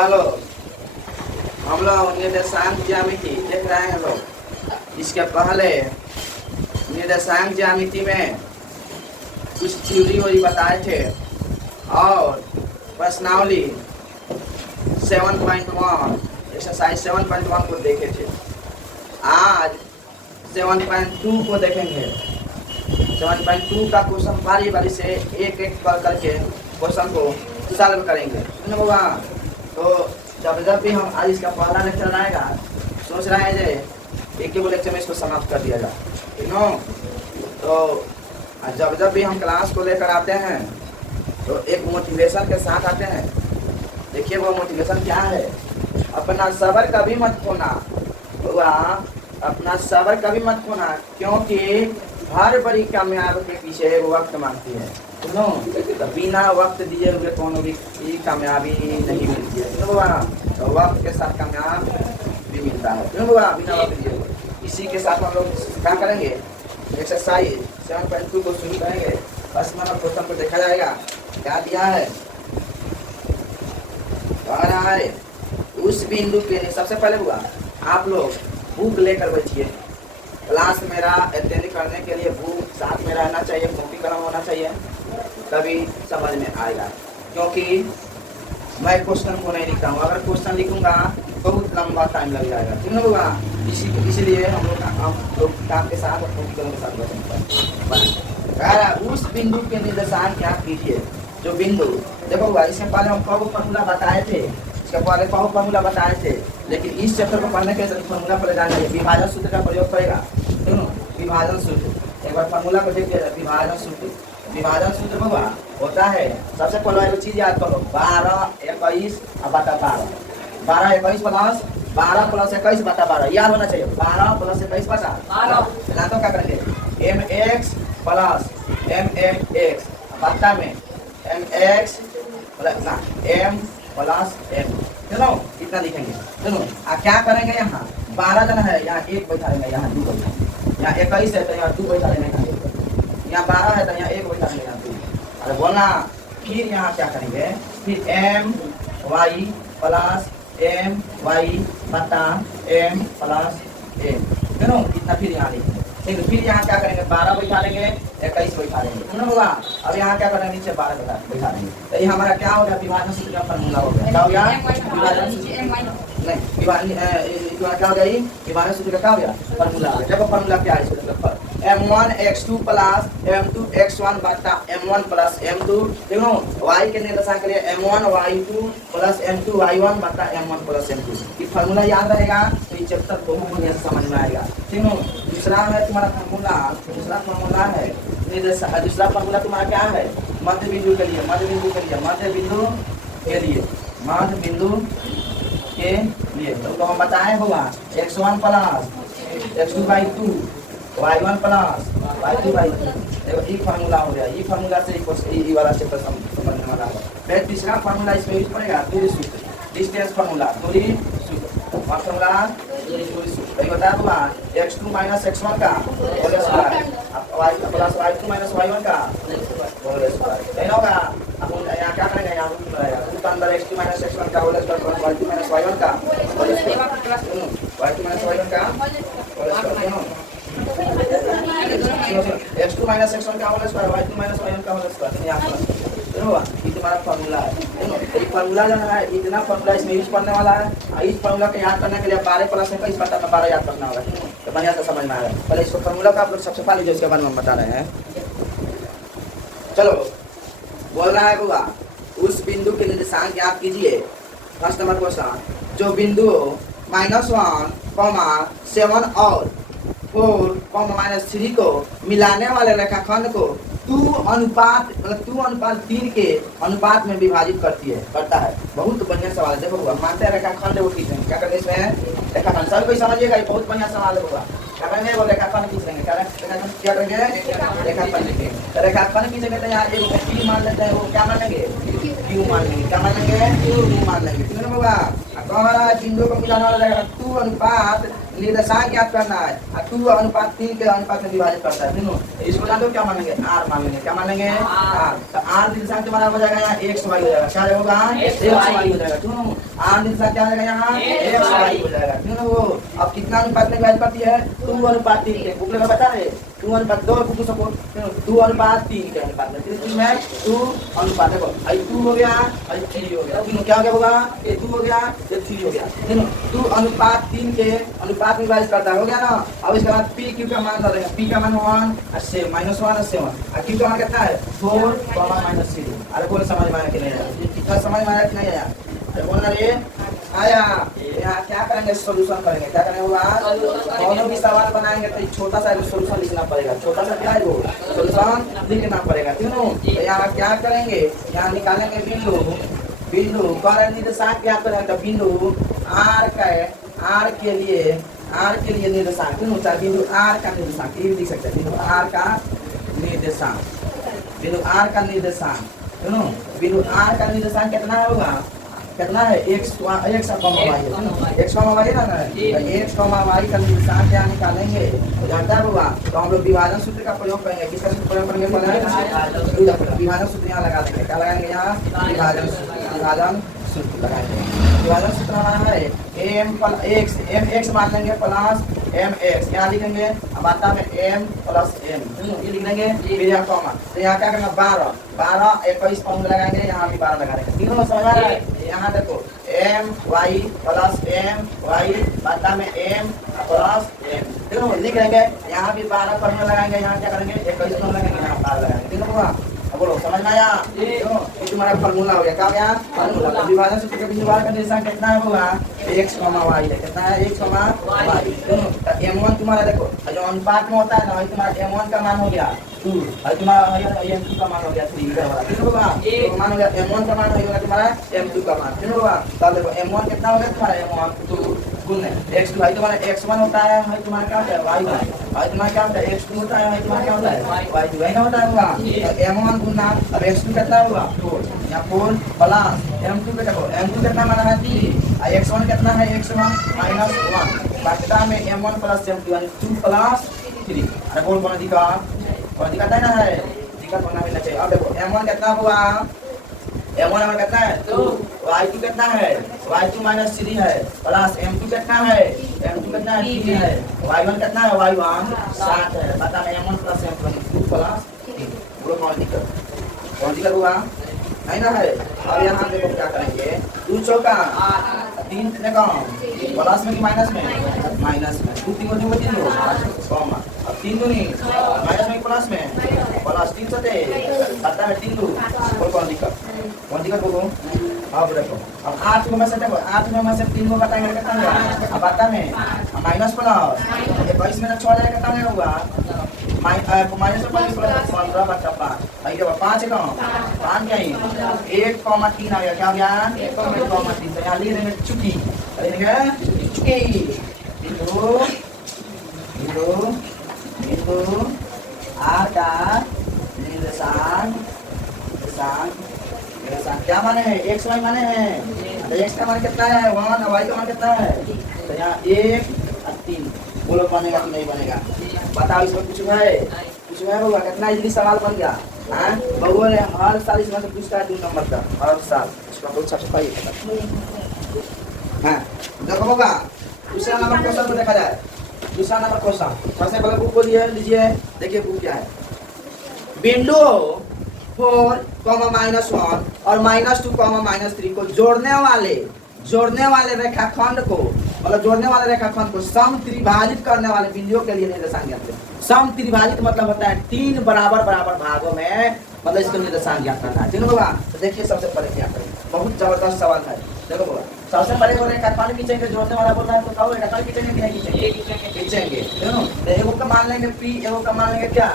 बुआ लोग हम लोग निर्देशांक ज्यामिति देख रहे हैं लोग। इसके पहले निर्देशांक ज्यामिति में कुछ थ्योरी वोरी बताए थे और प्रश्नावली 7.1 एक्सरसाइज 7.1 को देखे थे। आज 7.2 को देखेंगे। 7.2 का क्वेश्चन बारी बारी से एक एक कर करके क्वेश्चन को सॉल्व करेंगे। तो जब भी हम आज इसका पहला लेक्चर आएगा सोच रहे हैं जे एक लेक्चर में इसको समाप्त कर दिया जाए, ठीक है। तो जब भी हम क्लास को लेकर आते हैं तो एक मोटिवेशन के साथ आते हैं। देखिए वो मोटिवेशन क्या है, अपना सब्र कभी मत खोना। अपना सब्र कभी मत खोना, क्योंकि हर बड़ी कामयाब के पीछे वक्त मांगती है, सुनो। तो बिना वक्त दिए हुए कोनो भी कामयाबी नहीं मिलती है, तो वक्त के साथ कामयाब भी मिलता है, बिना वक्त दिए हुए। इसी के साथ हम लोग क्या करेंगे, एक्सरसाइज 7.2 को शुरू करेंगे। फर्स्ट नंबर क्वेश्चन को देखा जाएगा। क्या दिया है, कह रहा है उस बिंदु के। सबसे पहले हुआ आप लोग बुक लेकर बैठिए। क्लास मेरा अटेंड करने के लिए बुक साथ में रहना चाहिए, कॉपी कलम होना चाहिए, तभी समझ में आएगा। क्योंकि मैं क्वेश्चन को नहीं लिखता हूँ, अगर क्वेश्चन लिखूंगा बहुत लंबा टाइम लग जाएगा, ठीक है होगा। इसीलिए हम लोग काम के साथ और कॉपी कलम के साथ बैठेंगे। उस बिंदु के निर्देशांक क्या कीजिए। जो बिंदु देखो, इससे पहले हम कब फॉर्मूला बताए थे, इसके पहले कब फॉर्मूला बताए थे, लेकिन इस चैप्टर को पढ़ने के फॉर्मूला पर जाना है। विभाजन सूत्र का प्रयोग करेगा, विभाजन सूत्र। एक बार फॉर्मूला को देखिए, विभाजन सूत्र। विभाजन सूत्र होगा होता है, सबसे पहले एक चीज याद करो, 12 21 बटा 12। 12 21 प्लस 12 प्लस 21 बटा 12 याद होना चाहिए। 12 प्लस 21 बटा 12। तो क्या करेंगे, mx प्लस mx बटा में mx plus m plus m, चलो इतना लिखेंगे। चलो क्या करेंगे, यहाँ 12 जन है, यहाँ 1 बैठा लेंगे, यहाँ 2 बैठा, यहाँ 21 है तो यहाँ 2 बैठा लेंगे, यहाँ 12 है तो यहाँ 1 बैठा लेंगे, यहाँ 2। अरे बोलना, फिर यहाँ क्या करेंगे, फिर m y plus m y बटा m प्लस m, चलो इतना फिर यहाँ लिखेंगे। ठीक है, फिर यहाँ क्या करेंगे, 12 बैठा लेंगे, 21 बैठा लेंगे, सुनो होगा। अब यहाँ क्या करेंगे, नीचे 12 बैठा लेंगे। तो ये हमारा क्या हो गया, विभाजन सूत्र का फॉर्मूला हो गया। क्या हो गया, विभाजन सूत्र नहीं, क्या हो गया, विभाजन सूत्र का क्या हो गया, फॉर्मूला। देखो फॉर्मूला क्या है, m1 x2 plus m2 x1 बटा m1 प्लस m2। देखो y के निर्देशांक के लिए m1 y2 plus m2 y1 बटा m1 प्लस m2। ये फॉर्मूला याद रहेगा तो ये चैप्टर बहुत बढ़िया से समझ में आएगा, ठीक है। दूसरा है तुम्हारा फॉर्मूला, दूसरा फॉर्मूला है दूसरा फॉर्मूला तुम्हारा क्या है, मध्य बिंदु के लिए, मध्य बिंदु के लिए, मध्य बिंदु के लिए, मध्य बिंदु के लिए। तो हम बताए होगा x1 plus x2/2 y1 plus y2/2। देखो ये फार्मूला हो गया, ये फार्मूला से ये वाला चैप्टर समझ में आ रहा है। फिर तीसरा फार्मूला इसमें यूज पड़ेगा, दूरी सूत्र, डिस्टेंस फार्मूला, दूरी सूत्र, फार्मूला दूरी सूत्र। ये बता दूंगा x2 माइनस x1 का whole square y plus y2 minus y1 का होल स्क्वायर। नहीं होगा, अब यहाँ क्या करेंगे, यहाँ रूट लगाएगा, रूट अंदर x2 माइनस x1 का whole square plus y2 minus y1 का whole square, y2 minus y1 का whole square, x2 minus x1 का whole square, y2 minus y1 का होल स्क्वायर। यहाँ पर ये तुम्हारा फॉर्मूला है। ये फॉर्मूला जो है, इतना फॉर्मूला इसमें यूज करने वाला है। इस फॉर्मूला को याद करने के लिए 12 प्लस 21 बटा 12 याद करना होगा, तो बढ़िया से समझ में आएगा। पहले इसको फॉर्मूला का आप लोग सबसे पहले जो इसके बारे में बता रहे हैं। चलो बोल रहा है बुआ, उस बिंदु के निर्देशांक याद कीजिए। फर्स्ट नंबर क्वेश्चन, जो बिंदु -1, 7 और 4, -3 को मिलाने वाले रेखाखंड को 2:3 के अनुपात में विभाजित करता है। बहुत बढ़िया सवाल है। देखो मानते हैं रेखाखंड वो खींचेंगे, क्या करेंगे इसमें, रेखाखंड सब कोई समझिएगा, ये बहुत बढ़िया सवाल है। क्या करेंगे, वो रेखाखंड खींचेंगे, क्या करेंगे, रेखाखंड लिखेंगे। रेखाखंड खींचेंगे तो यहाँ एक P मान लेते हैं, वो क्या मानेंगे, Q मान लेंगे, क्या मानेंगे, Q मान लेंगे, ठीक है ना होगा। बिंदु को मिलाने वाला 2:3 निर्देशांक ज्ञात करना है। 2 अनुपात 3 के अनुपात में विभाजित करता है तीनों। इसको जान दो क्या मानेंगे, आर मानेंगे। क्या मानेंगे, आर। तो आर निर्देशांक तुम्हारा हो जाएगा यहाँ एक्स वाई हो जाएगा। क्या होगा, एक्स वाई हो जाएगा। क्यों, आर निर्देशांक क्या हो जाएगा यहाँ एक्स वाई हो जाएगा। क्यों वो अब कितना अनुपात में विभाजित करती है, 2 अनुपात 3 के। बुक में बता रहे 2 अनुपात 2 बुक सपोर्ट 2 अनुपात 3 के अनुपात में 2 अनुपात देखो 2 हो गया 3 हो गया। तीनों क्या हो गया होगा, ये 2 हो गया ये 3 हो गया। तीनों 2 अनुपात 3 के अनुपात में विभाजित करता हो गया ना। अब इसके बाद पी क्यू का मान देंगे। पी का मान 1 और से -1 और 7 और क्यू का मान कितना है 4 -3। अरे बोल समझ में आया कि नहीं आया, कितना समझ में आया कि नहीं आया, अरे बोलना रे आया। यहाँ क्या करेंगे, सॉल्यूशन करेंगे। क्या करेंगे होगा, दोनों भी सवाल बनाएंगे तो छोटा सा सॉल्यूशन लिखना पड़ेगा। छोटा सा क्या है वो सॉल्यूशन लिखना पड़ेगा। क्यों, तो यहाँ क्या करेंगे, यहाँ निकालेंगे बिंदु। बिंदु कारण निर्देशांक क्या करेंगे, तो बिंदु आर के लिए निर्देशांक। क्यों, चाहे बिंदु आर का निर्देशांक ये भी लिख सकते हैं। बिंदु आर का निर्देशांक, बिंदु आर का निर्देशांक। क्यों, बिंदु आर का निर्देशांक कितना होगा, कितना है x y है। x y ना x y का निर्देशांक क्या निकालेंगे, तो जानता होगा। तो हम लोग विभाजन सूत्र का प्रयोग करेंगे। किसका सूत्र प्रयोग करेंगे, विभाजन सूत्र यहाँ लगा देंगे। क्या लगाएंगे यहाँ, विभाजन सूत्र लगाएंगे। विभाजन सूत्र हमारा है mx मान लेंगे प्लस mx, यहाँ लिखेंगे अब आता में m प्लस m ये लिख देंगे। फिर यहाँ कॉमा, तो यहाँ क्या करेंगे 12 21 पाउंड लगाएंगे, यहाँ भी 12 लगा देंगे। तीनों समझ आ रहा है। यहाँ देखो m y plus m y बाता में m प्लस m तीनों लिख देंगे। यहाँ भी 12 पाउंड लगाएंगे, यहाँ क्या करेंगे 21 पाउंड लगाएंगे, यहाँ 12 लगाएंगे। तीनों होगा, बोलो समझ में आया। ये तुम्हारा फॉर्मूला हो गया। क्या हो गया, फॉर्मूला। विभाजन सूत्र के बिंदु का निर्देशांक कितना होगा, x, y है। कितना है x, y। m1 तुम्हारा देखो जो अनुपात में होता है ना, वही तुम्हारा m1 का मान हो गया 2 और तुम्हारा m2 का मान हो गया 3 इधर वाला। कितना होगा, तो मान हो गया m1 का मान होगा तुम्हारा m2 का मान। कितना होगा, तो देखो m1 कितना हो गया तुम्हारा m1 2 गुण x2 भाई तुम्हारा x1 होता है, भाई तुम्हारा क्या होता है y1। भाई तुम्हारा क्या होता है x2 होता है, भाई तुम्हारा क्या होता है y2। वही ना होता है होगा m1 गुना अब x2 कितना होगा 4, यहाँ 4 प्लस m2 पे देखो m2 कितना माना है 3 और x1 कितना है x1 -1 बटा में m1 प्लस m2 यानी 2 प्लस 3। अरे बोल कौन दिक्कत है ना, है दिक्कत होना भी नहीं चाहिए। अब देखो m1 कितना हुआ, m1 हमारा कितना है 2, y2 कितना है y2 -3 है प्लस m2 कितना है m2 कितना है 3 है, y1 कितना है y1 7 है बता में m1 प्लस m2 2 प्लस 3। बोलो कौन दिक्कत हुआ नहीं ना है। अब यहाँ देखो क्या करेंगे, 2 चौका 3 प्लस में कि माइनस में, 2 3 कॉमा अब 3 दूनी माइनस में प्लस में प्लस 3 सते बता में 3 2। कौन दिक्कत बोलो। अब देखो अब 8 में से देखो 8 में से 3 को बताएंगे कितना होगा, अब बता में माइनस प्लस 21 में 6 जाएगा कितना होगा माइनस प्लस 15 बटा 5 आई देखो 5 का 5 क्या है 1,3 आ गया। क्या हो गया 1,3 तो यहाँ लिख देंगे चुकी, बिंदु आर का निर्देशांक क्या माने हैं, x y माने हैं। तो x का मान कितना है 1 और y का मान कितना है, तो यहाँ 1 और 3। बोलो बनेगा कि नहीं बनेगा, बताओ इसमें कुछ है होगा। कितना इजली सवाल बन गया। हाँ बबुआ ने हर साल इसमें से पूछता है 2 नंबर का, हर साल इसका बहुत सफाई है। हाँ देखो होगा दूसरा नंबर क्वेश्चन को देखा जाए। दूसरा नंबर क्वेश्चन सबसे पहले बुक को लीजिए, देखिए बुक क्या है। बिंदु 4, -1 और -2, -3 को जोड़ने वाले रेखाखंड को मतलब जोड़ने वाले रेखाखंड को सम त्रिभाजित करने वाले बिंदुओं के लिए निर्देशांक ज्ञात करें। सम त्रिभाजित मतलब होता है 3 बराबर भागों में मतलब इसको निर्देशांक ज्ञात करना है। होगा तो देखिए सबसे पहले क्या करें, बहुत जबरदस्त सवाल है। देखो बोला सबसे पहले वो रेखाखंड खींचेंगे, जोड़ने वाला बोल रहा है तो कहो रेखाखंड खींचेंगे कि नहीं खींचेंगे। तो एगो का मान लेंगे p, एगो का मान लेंगे क्या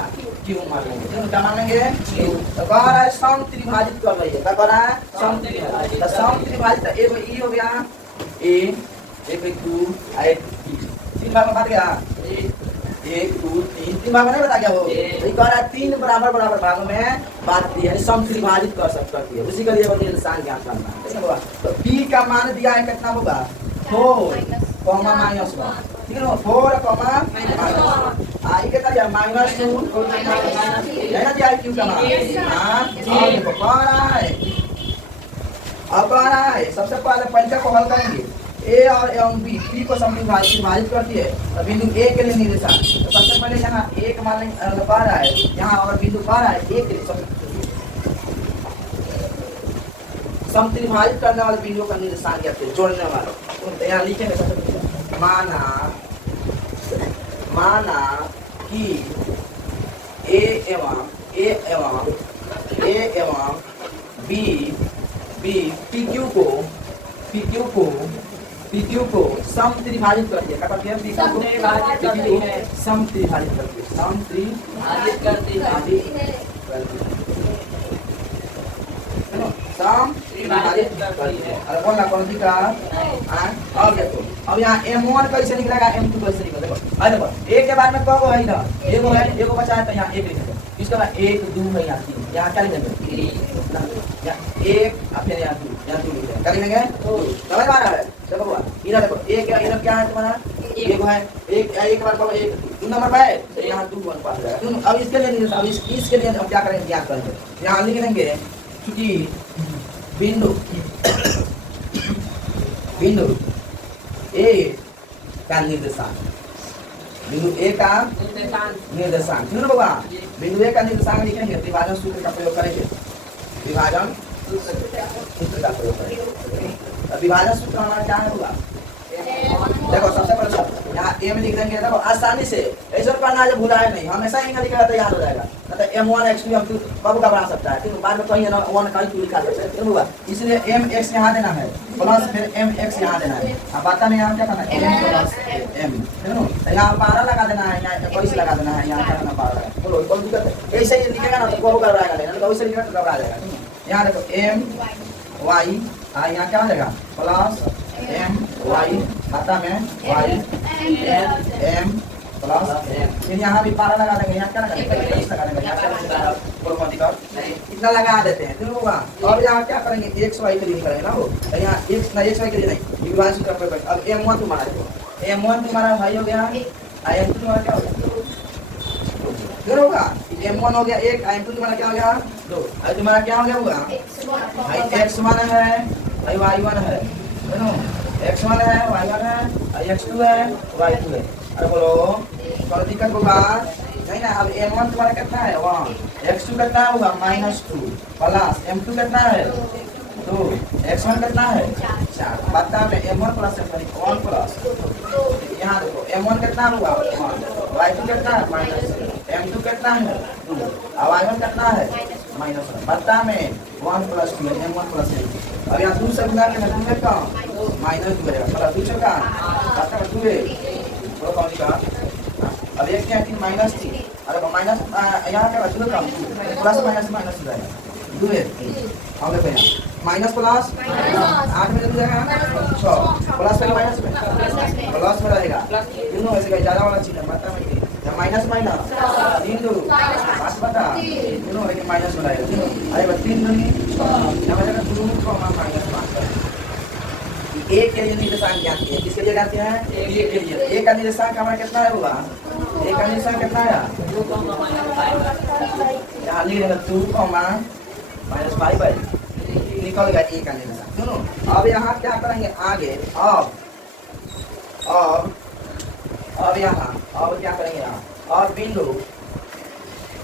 q मान लेंगे। क्या मान लेंगे q। तो कह रहा है सम त्रिभाजित कर रही है, क्या कह रहा है सम त्रिभाजित। तो सम त्रिभाजित एगो e हो गया a, एक 2 8 3 भाग में बांट गया 1 2 3 भाग में नहीं बता क्या वो ये कह रहा है 3 बराबर भागों में बात दी है, सम त्रिभाजित कर सकती है। उसी के लिए निर्देशांक ज्ञात करना है। तो p का मान दिया है कितना होगा 4, -1 ठीक तीनों 4 आई कितना दिया -2 है ना दिया क्यू का मान। और देखो कौन रहा है, अब कौन रहा है, सबसे पहले पंचक को हल करेंगे। ए और एवं बी पी को विभाजित करती है और बिंदु ए के लिए निर्देशांक। तो सबसे पहले यहाँ एक मान लेंगे पा रहा है, यहाँ और बिंदु पा रहा है एक के लिए समत्रिभाजित करने वाले बिंदुओं का निर्देशांक क्या है, जोड़ने वाले। तो यहाँ लिखेंगे सबसे पहले माना कि ए एवं बी PQ को समत्रिभाजित करती है। क्या करती है? PQ को समत्रिभाजित करती है। समत्रिभाजित करती है। अरे बोलना कौन सी का? अब देखो, अब यहाँ M1 कैसे निकलेगा, M2 कैसे निकलेगा? देखो अरे देखो एक के बाद में कब है इधर एगो है, एगो बचा है तो यहाँ एक लिखेंगे। इसके बाद 1 2 है, यहाँ 3, यहाँ क्या लिखेंगे? यहाँ 1 फिर यहाँ 2 लिखेंगे। क्या लिखेंगे? समझ आ रहा है? देखो बाबा इधर देखो एक इधर क्या है तुम्हारा, एगो है, एक बार कब 1 2 नंबर पे है तो यहाँ 2 1 पास रहेगा। अब इसके लिए अब इसके लिए हम क्या करेंगे, ज्ञात करेंगे। यहाँ लिख देंगे क्योंकि बिंदु ए का निर्देशांक, बिंदु ए का निर्देशांक सुनो बाबा, बिंदु ए का निर्देशांक लिखेंगे, विभाजन सूत्र का प्रयोग करेंगे। विभाजन सूत्र का प्रयोग करेंगे। विभाजन सूत्र हमारा क्या है होगा, देखो सबसे पहले यहाँ m लिख देंगे। देखो आसानी से ऐसा करना है, भूलाए नहीं, हमेशा ही लिखेगा तो याद हो जाएगा। मतलब m1 x2 m2 कब का बना सकता है, फिर बाद में कहीं ना 1 कहीं 2 लिखा सकता है, क्यों होगा? इसलिए mx यहाँ देना है प्लस फिर mx यहाँ देना है। अब बात में यहाँ क्या करना है, m प्लस m, यहाँ 12 लगा देना है, यहाँ 21 लगा देना है, यहाँ क्या करना 12। बोलो कोई दिक्कत है? ऐसे ही लिखेगा ना तो वो घबराएगा नहीं, तो वैसे लिखेगा तो घबरा जाएगा। यहाँ देखो m y यहाँ क्या हो जाएगा प्लस m y खाता में y m प्लस m, फिर यहाँ भी 12 लगा देंगे, यहाँ क्या लगा देंगे 21 लगा देंगे, यहाँ इतना लगा देते हैं। फिर होगा अब यहाँ क्या करेंगे, x y के लिए करेंगे ना, वो तो यहाँ x y के लिए नहीं, विभाजन सूत्र पर। अब m1 तुम्हारा देखो, m1 तुम्हारा भाई हो गया, m2 तुम्हारा क्या हो गया, फिर होगा m1 हो गया 1, m2 तुम्हारा क्या हो गया 2, अब तुम्हारा क्या हो गया होगा भाई x1 है भाई y1 है, x1 है y1 है, x2 है y2 है। अरे बोलो कोई दिक्कत होगा नहीं ना। अब m1 तुम्हारा कितना है 1, x2 कितना होगा -2 प्लस m2 कितना है 2, x1 कितना है 4। बता में m1 प्लस m1 प्लस यहाँ देखो m1 कितना होगा 1, y2 कितना है -2, m2 कितना है 2 और y1 कितना है -1। बता में 1 प्लस 2 m1 प्लस m2। अब यहाँ 2 से गुणा करना, 2 में कम -2 रहेगा प्लस 2 से का बता में 2 है वो कौन सी का। अब एक क्या 3 -3, अरे माइनस यहाँ क्या बचेगा कम प्लस माइनस रहेगा 2 है। हम देखो यहाँ माइनस प्लस 8 में 2 जाएगा 6 प्लस में माइनस में प्लस में रहेगा, दोनों ऐसे ज़्यादा वाला चीज़ है। बता मैं माइनस 3 2 5 बता दोनों एक माइनस में रहेगा दोनों। अरे 3 2 यहाँ बचेगा 2 माइनस 5। एक के लिए निर्देशांक ज्ञात किया, किसके लिए ज्ञात किया है, एक के लिए। एक का निर्देशांक हमारा कितना है होगा, एक का निर्देशांक कितना है यहाँ लिख देगा 2 -5 निकल गया एक का निर्देशांक दोनों। अब यहाँ क्या करेंगे आगे, अब यहाँ अब क्या करेंगे यहाँ, और बिंदु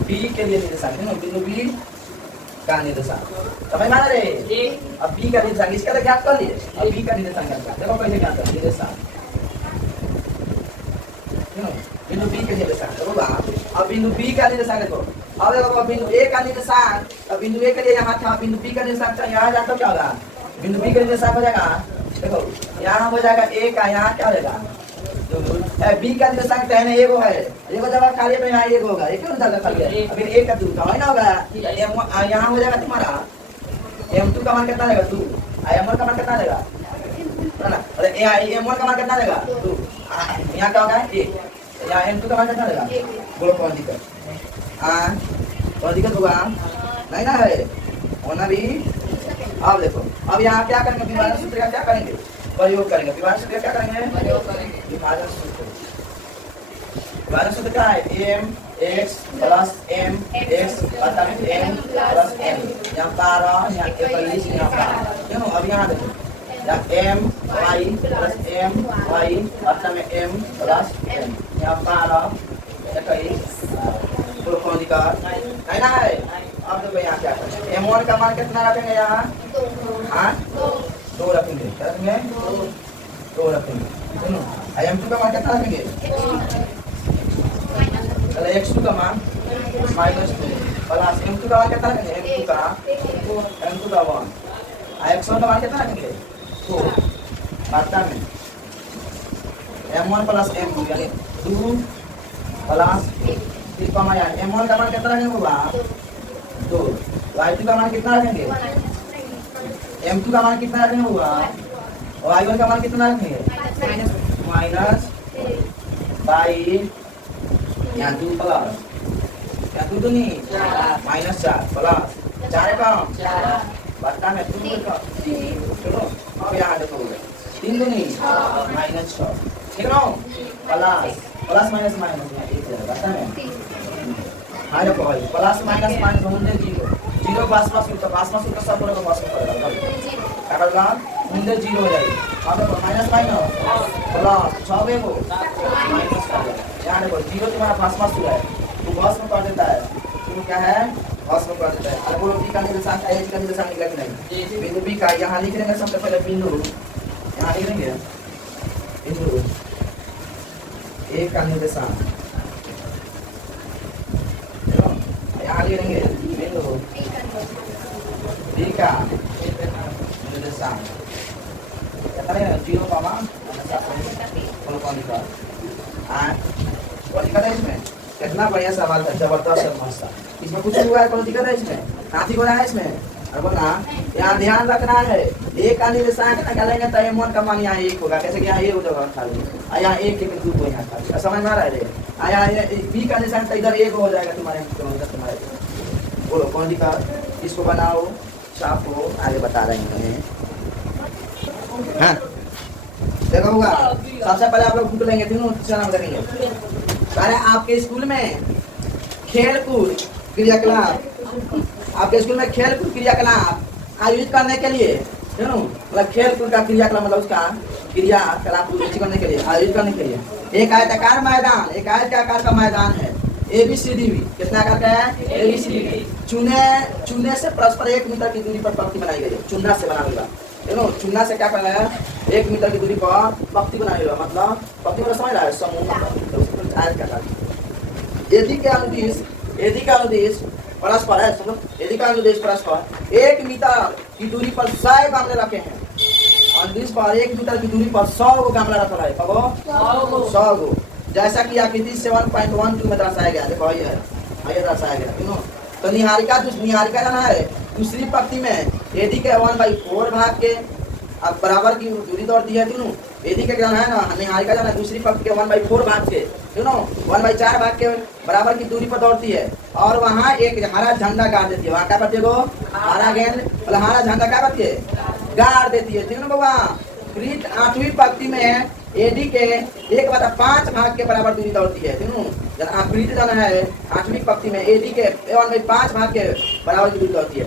बी के लिए निर्देशांक दोनों, बिंदु बी का निर्देशांक समझ में आ रहे। अब बी का निर्देशांक इसका तो ज्ञात कर लिए, अब बी का निर्देशांक देखो कैसे ज्ञात कर निर्देशांक बिंदु बी के निर्देशांक होगा। अब बिंदु बी का निर्देशांक देखो, अब देखो बिंदु ए का निर्देशांक, अब बिंदु ए के लिए यहाँ था, बिंदु बी का निर्देशांक यहाँ जाकर क्या होगा, बिंदु बी का निर्देशांक हो जाएगा देखो यहाँ हो जाएगा ए का, यहाँ क्या हो जाएगा बी का निर्देशांक तो है ना एगो है, एगो जगह खाली में यहाँ एगो होगा, एक जगह खाली है, फिर एक का 2 का है ना होगा। यहाँ हो जाएगा तुम्हारा m2 का मान कितना रहेगा 2, m1 का मान कितना रहेगा ना, अरे m1 का मान कितना रहेगा 2, यहाँ क्या होगा 1, यहाँ m2 का मान कितना रहेगा। बोलो कौन दिक्कत कौन दिक्कत होगा नहीं ना है होना भी। अब देखो अब यहाँ क्या करेंगे, विभाजन सूत्र का क्या करेंगे, प्रयोग करेंगे। विभाजन सूत्र क्या करेंगे? विभाजन सूत्र। विभाजन सूत्र क्या है? m x plus m x बटा m प्लस m। यहाँ 12 यहाँ 21 यहाँ 12। क्यों? अब यहाँ देखो यहाँ m y plus m y बटा में m प्लस m। यहाँ 12 21 तो कौन दिक्कत है ना है। अब देखो यहाँ क्या करेंगे? m1 का मान कितना रखेंगे यहाँ? हाँ 2 रखेंगे। क्या रखेंगे? 2 रखेंगे। m2 का मान कितना रखेंगे? चलो x2 का मान -2 प्लस m2 का मान कितना रखेंगे? m2 का 1 x1 का मान कितना रखेंगे? 2 बटा में m1 प्लस m2 यानी 2 प्लस फिर कमा यार m1 का मान कितना रखेंगे होगा? 2। y2 का मान कितना रखेंगे? m2 का मान कितना रखेंगे होगा? y1 का मान कितना रखेंगे? माइनस बाई यहाँ 2 प्लस यहाँ 2 नहीं -4 प्लस 4 कम बट्टा में 2 का। चलो अब यहाँ देखो 3 दूनी -6 ठीक है प्लस प्लस माइनस माइनस यहाँ 1 है बट्टा में। हाँ देखो भाई प्लस माइनस माइनस होंगे 0 पास का सब पूरा का पास पड़ेगा क्या करेगा? होंगे 0 हो जाएगी। अब देखो माइनस माइनस प्लस 6 बेगो माइनस यहाँ देखो 0 तुम्हारा पास हुआ है तो बस में कर देता है। तो क्या है? बस में कर देता है। अरे बोलो बी का निशान का निशान निकला कि नहीं? बिंदु बी का यहाँ लिख लेंगे सबसे पहले बिंदु यहाँ लिख लेंगे बिंदु ए का निर्देशांक यहाँ लिख लेंगे बिंदु बी का निर्देशांक कितना है? 0 कौन दिक्कत है इसमें? कितना बढ़िया सवाल था, जबरदस्त है मस्त था। इसमें कुछ हुआ है? कोई दिक्कत है इसमें? नाथी हो रहा है इसमें? और बोलना यहाँ ध्यान रखना है एक का निर्देशांक निकालेंगे तो m1 का मान यहाँ 1 होगा। कैसे कि यहाँ ये जगह खाली यहाँ 1 के बिंदु को यहाँ खाली समझ में आ रहा है? यहाँ बी का निशान तो इधर 1 हो जाएगा तुम्हारे। बोलो कौन दिक्कत? इसको बनाओ छापो आगे बता रहे हैं। हाँ देखो होगा सबसे पहले आप लोग बुक लेंगे तीनों नाम देखेंगे। अरे आपके स्कूल में खेल-कूद क्रियाकलाप आयोजित करने के लिए मतलब खेल-कूद का क्रियाकलाप मतलब उसका क्रियाकलाप करने के लिए आयोजित करने के लिए एक आयताकार मैदान एक आयत के आकार का मैदान है ABCD कितना आकार का है? ABCD चुने से परस्पर 1 मीटर की दूरी पर पंक्ति बनाई गई है। चुनना से बना होगा चुनना से क्या करना है? 1 मीटर की दूरी पर पंक्ति बनाई होगा मतलब पंक्ति को समझ रहा है समूह आयत का आकार। यदि का अनुदेश परस्पर है यदि का अनुदेश परस्पर 1 मीटर की दूरी पर 100 गमले रखे हैं। अनुदेश पर 1 मीटर की दूरी पर 100 गमला रखा है। कब 100 गो जैसा कि आकृति 7.12 में दर्शाया गया। देखो ये दर्शाया गया तो निहारिका जाना है दूसरी पंक्ति में यदि के 1/4 भाग के अब बराबर की दूरी दौड़ती है तीनों। यदि के जाना है ना निहारिका जाना है दूसरी पंक्ति के 1/4 भाग के 1/4 भाग के बराबर की दूरी पर दौड़ती है और वहाँ एक हरा झंडा गाड़ देती है। वहाँ क्या करती है? वो हरा गेंद मतलब हरा झंडा क्या करती है? गाड़ देती है। ठीक है ना बाबा? 8वीं पंक्ति में एडी के 1/5 भाग के बराबर दूरी दौड़ती है। आकृति जाना है 8वीं पंक्ति में एडी के 1/5 भाग के बराबर की दूरी दौड़ती है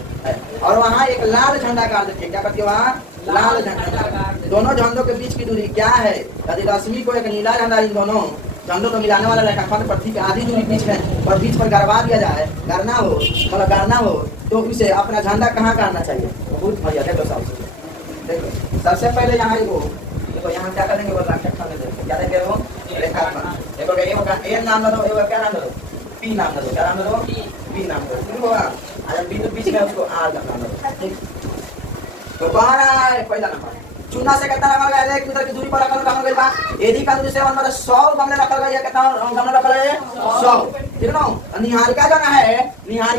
और वहाँ एक लाल झंडा गाड़ देती है। क्या करती है? वहाँ लाल झंडा। दोनों झंडों के बीच की दूरी क्या है? यदि रश्मि को एक नीला झंडा इन दोनों झंडों को मिलाने वाला रेखाखंड पर ठीक आधी दूरी बीच में और बीच पर गड़वा दिया जाए गाड़ना हो तो उसे अपना झंडा कहाँ गाड़ना चाहिए? बहुत बढ़िया। देखो सबसे पहले यहाँ देखो यहाँ क्या करेंगे? वो क्या देंगे? वो रेखाखंड। देखो ये होगा ए नाम दो क्या नाम दो? पी नाम दो। क्या नाम दो? पी नाम दो। ठीक होगा? आज बिंदु बीच में उसको आर नाम दो। तो कौन है पहला नंबर? चुना से कितना रखा गया? 1 मीटर की दूरी पर रखा गया बा। यदि का दूरी से 1/100 गमले रखा गया। कितना गमले रखा है? 100। ठीक है ना? निहारिका